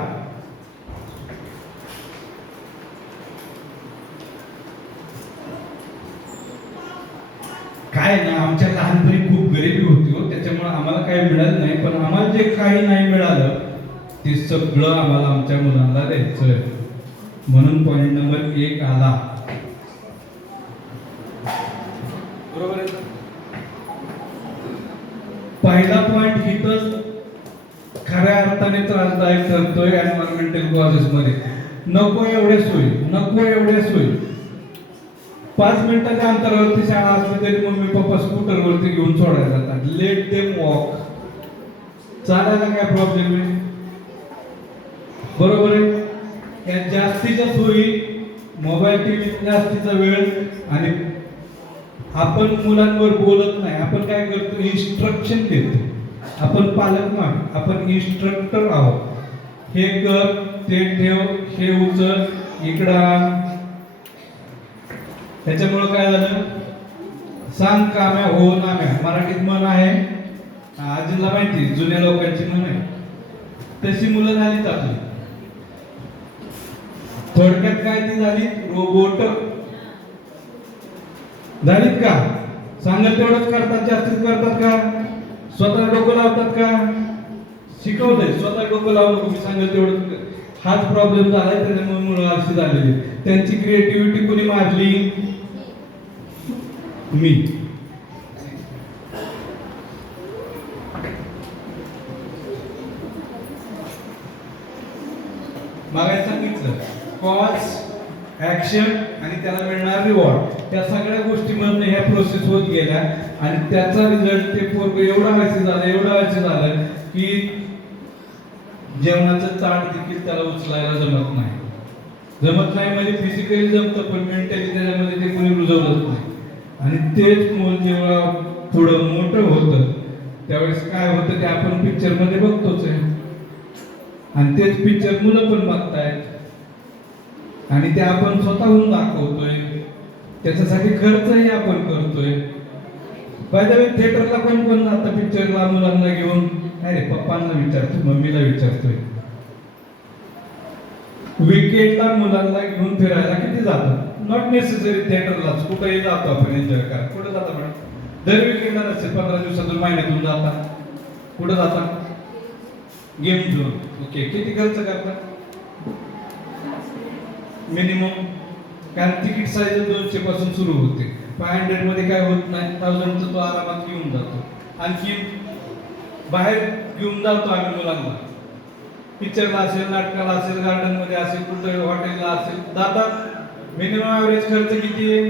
काय ना, आमच्या लहानपणी खूप गरिबी होती हो, त्याच्यामुळे आम्हाला काही मिळालं नाही. पण आम्हाला जे काही नाही मिळालं ते सगळं आम्हाला आमच्या मुलांना द्यायचं. म्हणून पॉइंट नंबर 1 आला. बरोबर आहे. पहिला पॉइंट इथंच खऱ्या अर्थाने त्रासदायक ठरतोय एन्व्हायरमेंटल कॉजेस मध्ये. नको एवढ्या सोयी, नको एवढ्या सोयी. 5 मिनिटाच्या अंतरावरती शाळा असली तरी मम्मी पप्पा स्कूटरवरती घेऊन सोडायला जातात. Let them walk. चालायला काय प्रॉब्लेम आहे? बरोबर आहे. या जास्तीच्या सोयी, मोबाईल टीव्ही, जास्तीचा वेळ, आणि आपण मुलांवर बोलत नाही. आपण काय करतो? इन्स्ट्रक्शन देतो. आपण पालक नाही, आपण इन्स्ट्रक्टर आहोत. हे कर, ते ठेव, हे उचल, इकडं आण. त्याच्यामुळं काय झालं? सांग काम्या हो नाम्या. मराठीत म्हण आहे, आजीला माहिती, जुन्या लोकांची म्हण आहे. तशी मुलं झालीच आपली. थोडक्यात काय ती झाली? रोबोट झालीत का? सांगत तेवढंच करतात, जास्तीच करतात का? स्वतः डोकं लावतात का? शिकवलंय स्वतः डोकं लावू नको, मी सांगत तेवढंच. हाच प्रॉब्लेम झालाय, त्याच्यामुळे मुलं अशी झालेली. त्यांची क्रिएटिव्हिटी कोणी मारली? मी. मागायला सांगितलं कॉज, ऍक्शन आणि त्याला मिळणार रिवॉर्ड. त्या सगळ्या गोष्टीमधनं ह्या प्रोसेस होत गेल्या आणि त्याचा रिझल्ट ते पोरग एवढा व्हायचं झालं की जेवणाचं ताट देखील त्याला उचलायला जमत नाही म्हणजे फिजिकली जमतं, पण मेंटली त्याच्यामध्ये ते कोणी रुजवलंच नाही. आणि तेच मूल जेव्हा थोडं मोठं होतं त्यावेळेस काय होतं ते आपण पिक्चर मध्ये बघतोच आहे. आणि तेच पिक्चर मुलं पण बघतायत आणि ते आपण स्वतःहून दाखवतोय. त्याच्यासाठी खर्चही आपण करतोय. बाय द वे, थिएटरला कोण जातं पिक्चरला मुलांना घेऊन? नाही रे, पप्पांना विचारतो, मम्मीला विचारतोय. वीकेंडला मुलांना घेऊन फिरायला किती जातात? नॉट नेसेसरी थिएटरलाच, कुठेही जातो आपण एन्जॉय करा. कुठे जाता मॅडम? दर वीकेंडला नसेल, 15 दिवसातून, महिन्यातून जाता. कुठं जाता? Game zone. ओके, किती खर्च करता? मिनिमम, कारण तिकीट साईज 200 पासून सुरू होते. 500 मध्ये काय होत नाही, 1000 तो आरामात घेऊन जातो. आणखी बाहेर घेऊन जातो आम्ही मुलांना, पिक्चरला असेल, नाटकाला असेल, गार्डन मध्ये असेल, कुठं हॉटेलला असेल, जातात. मिनिमम ऍव्हरेज खर्च किती आहे?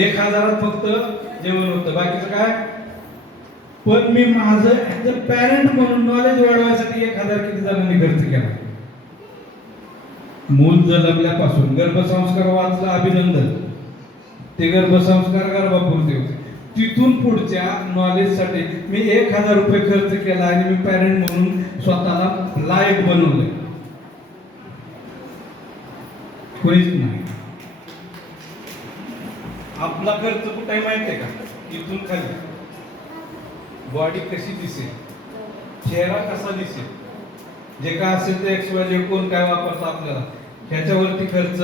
1000 फक्त जेवण होतं, बाकीचं काय? पण मी माझं ऍज अ पॅरेंट म्हणून नॉलेज वाढवायसाठी 1000 किती जणांनी खर्च केला? मूल जन्मल्यापासून गर्भसंस्कार वाचला, अभिनंदन. ते गर्भसंस्कार गर्भापुरते होते. तिथून पुढच्या नॉलेजसाठी मी 1000 रुपये खर्च केला आणि मी पॅरेंट म्हणून स्वतःला लायक बनवलंय. कोणीच नाही. आपला खर्च कुठे माहिती आहे का? इथून खाली बॉडी कशी दिसेल, चेहरा कसा दिसेल, जे काय असेल ते XYZ कोण काय वापरतं आपल्याला, ह्याच्यावरती खर्च.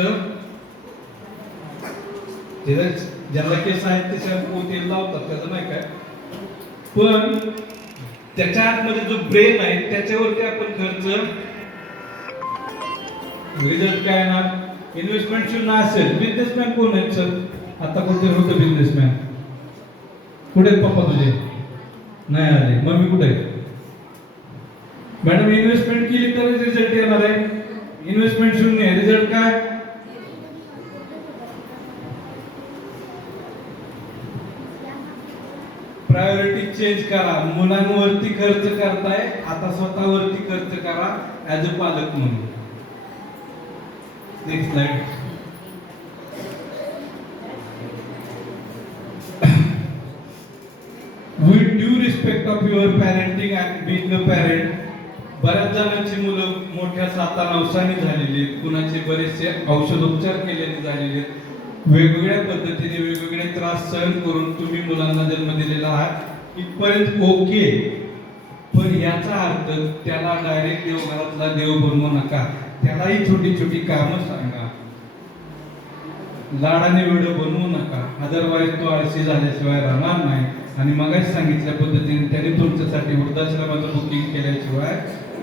ज्यांना केस आहेत ते शॅम्पू तेल लावतात, त्याचं नाही काय. पण त्याच्या आतमध्ये जो ब्रेन आहे त्याच्यावरती आपण खर्च. रिझल्ट काय ना? इन्व्हेस्टमेंट शून्य असेल. बिझनेसमॅन कोण आहेत सर? आता कोणते होतं बिझनेसमॅन? कुठे पप्पा तुझे? नाही आले. मम्मी कुठे आहे? मॅडम, इन्व्हेस्टमेंट केली तर रिझल्ट येणार आहे. इन्व्हेस्टमेंट शून्य आहे, रिझल्ट काय? प्रायोरिटी चेंज करा. मुलांवरती खर्च करताय, आता स्वतःवरती खर्च करा ऍज अ पालक म्हणून. Next slide. With due respect of your parenting and being a parent, बऱ्याच जणांची मुलं मोठ्या 7-9 झालेली आहेत. कुणाचे बरेचसे औषधोपचार केलेले झालेले आहेत. वेगवेगळ्या पद्धतीने वेगवेगळे त्रास सहन करून तुम्ही मुलांना जन्म दिलेला आहात, इथपर्यंत ओके. पण याचा अर्थ त्याला डायरेक्ट देवघरातला देव बनवू नका. त्यालाही छोटी छोटी कामं सांगा, लाडाने वेळ बनवू नका. अदरवाईज तो आळशी झाल्याशिवाय राहणार नाही. आणि मगाशी सांगितल्या पद्धतीने त्याने तुमच्यासाठी वृद्धाश्रमाचं बुकिंग केल्याशिवाय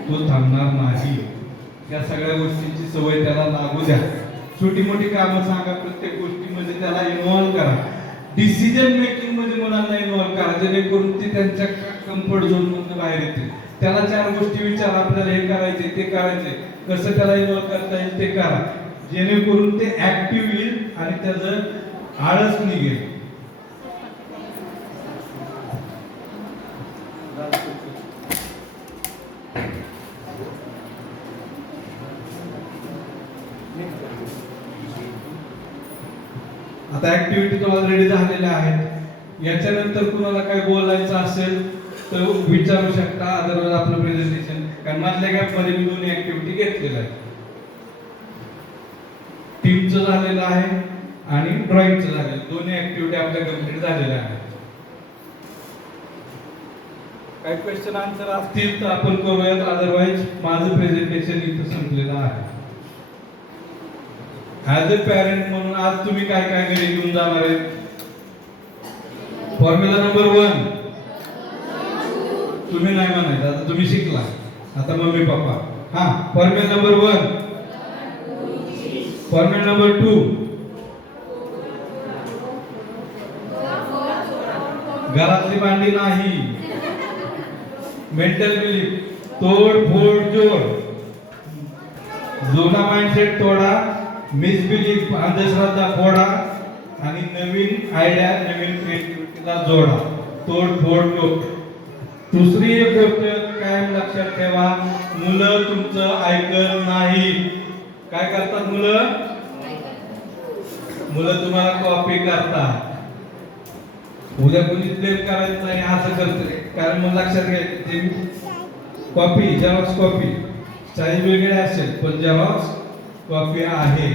तो थांबणार नाही. या सगळ्या गोष्टींची सवय त्याला लागू द्या. छोटी मोठी कामं सांगा, प्रत्येक गोष्टीमध्ये त्याला इन्व्हॉल्व करा. डिसिजन मेकिंग मध्ये मुलांना इन्व्हॉल्व करा, जेणेकरून ते त्यांच्या कम्फर्ट झोन मधून बाहेर येतील. त्याला 4 गोष्टी विचार, आपल्याला हे करायचे ते करायचे, कसं त्याला इन्व्हॉल्व करता येईल ते करा, जेणेकरून ते ऍक्टिव्ह येईल आणि त्याचं आळस निघेल. आता ऍक्टिव्हिटी तर ऑलरेडी झालेल्या आहेत. याच्यानंतर कुणाला काय बोलायचं असेल तर विचारू शकता, अदरवाईज आपलं प्रेझेंटेशन, कारण मधल्या गॅप मध्ये मी 2 ऍक्टिव्हिटी घेतलेल्या आहेत. टीमचं झालेलं आहे आणि ड्रॉइंगचं झालेलं, 2 ऍक्टिव्हिटी आपल्या कंप्लीट झालेल्या आहेत. काही क्वेश्चन आन्सर असतील तर आपण करूयात, अदरवाईज माझं प्रेझेंटेशन इथं संपलेलं आहे. ऍज अ पॅरेंट म्हणून आज तुम्ही काय काय घरी घेऊन जाणार आहे? फॉर्म्युला नंबर 1 तुम्ही नाही म्हणायचं, आता तुम्ही शिकला, आता मम्मी पप्पा. हा, फॉर्म्युला नंबर 1, फॉर्म्युला नंबर 2, घरातली भांडी नाही, मेंटल बिलीफ, तोड फोड जोड, जुना माइंडसेट तोडा, मिसबिलीफ अंधश्रद्धा फोडा आणि नवीन आयडिया नवीन क्रिएटिव्हिटीला जोडा. तोड फोड जोड. दुसरी एक गोष्ट कायम लक्षात ठेवा, मुलं तुमचं ऐकत नाही. काय करतात मुलं? मुलं तुम्हाला कॉपी करतात. उद्या कोणी ब्लेम करायचं आणि असं करतोय, कारण मग लक्षात घ्यायचं कॉपी, जेरॉक्स कॉपी, साईज वेगळे असेल पण जेरॉक्स कॉपी आहे.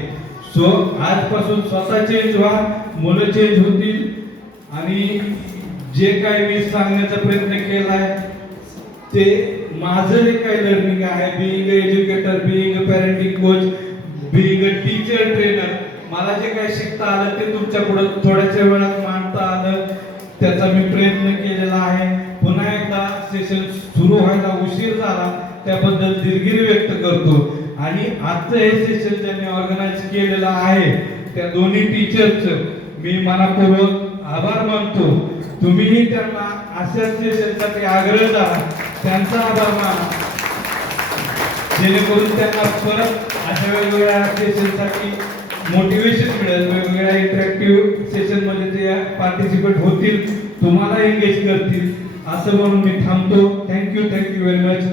सो आजपासून स्वतः चेंज व्हा, मुलं चेंज होतील. आणि जे काही मी सांगण्याचा प्रयत्न केलाय ते माझं जे काही लर्निंग आहे, being educator, being parenting coach, being teacher trainer, मला जे काही शिकता आलं ते तुमच्या पुढे थोड्याच्या वेळात मांडता आलं, त्याचा मी प्रयत्न केलेला आहे. पुन्हा एकदा सेशन सुरू व्हायला उशीर झाला त्याबद्दल दिलगिरी व्यक्त करतो. आणि आजचं हे सेशन ज्यांनी ऑर्गनाइज केलेलं आहे त्या दोन्ही टीचरचं मी मनापूर्वक आभार मानतो. तुम्हीही त्यांना अशा सेशनसाठी आग्रह करा, त्यांचा आभार माना, जेणेकरून त्यांना परत अशा वेगवेगळ्या सेशनसाठी मोटिवेशन मिळेल. वेगवेगळ्या इंटरॅक्टिव्ह सेशन मध्ये ते पार्टिसिपेट होतील, तुम्हाला एंगेज करतील. असं म्हणून मी थांबतो. Thank you very much.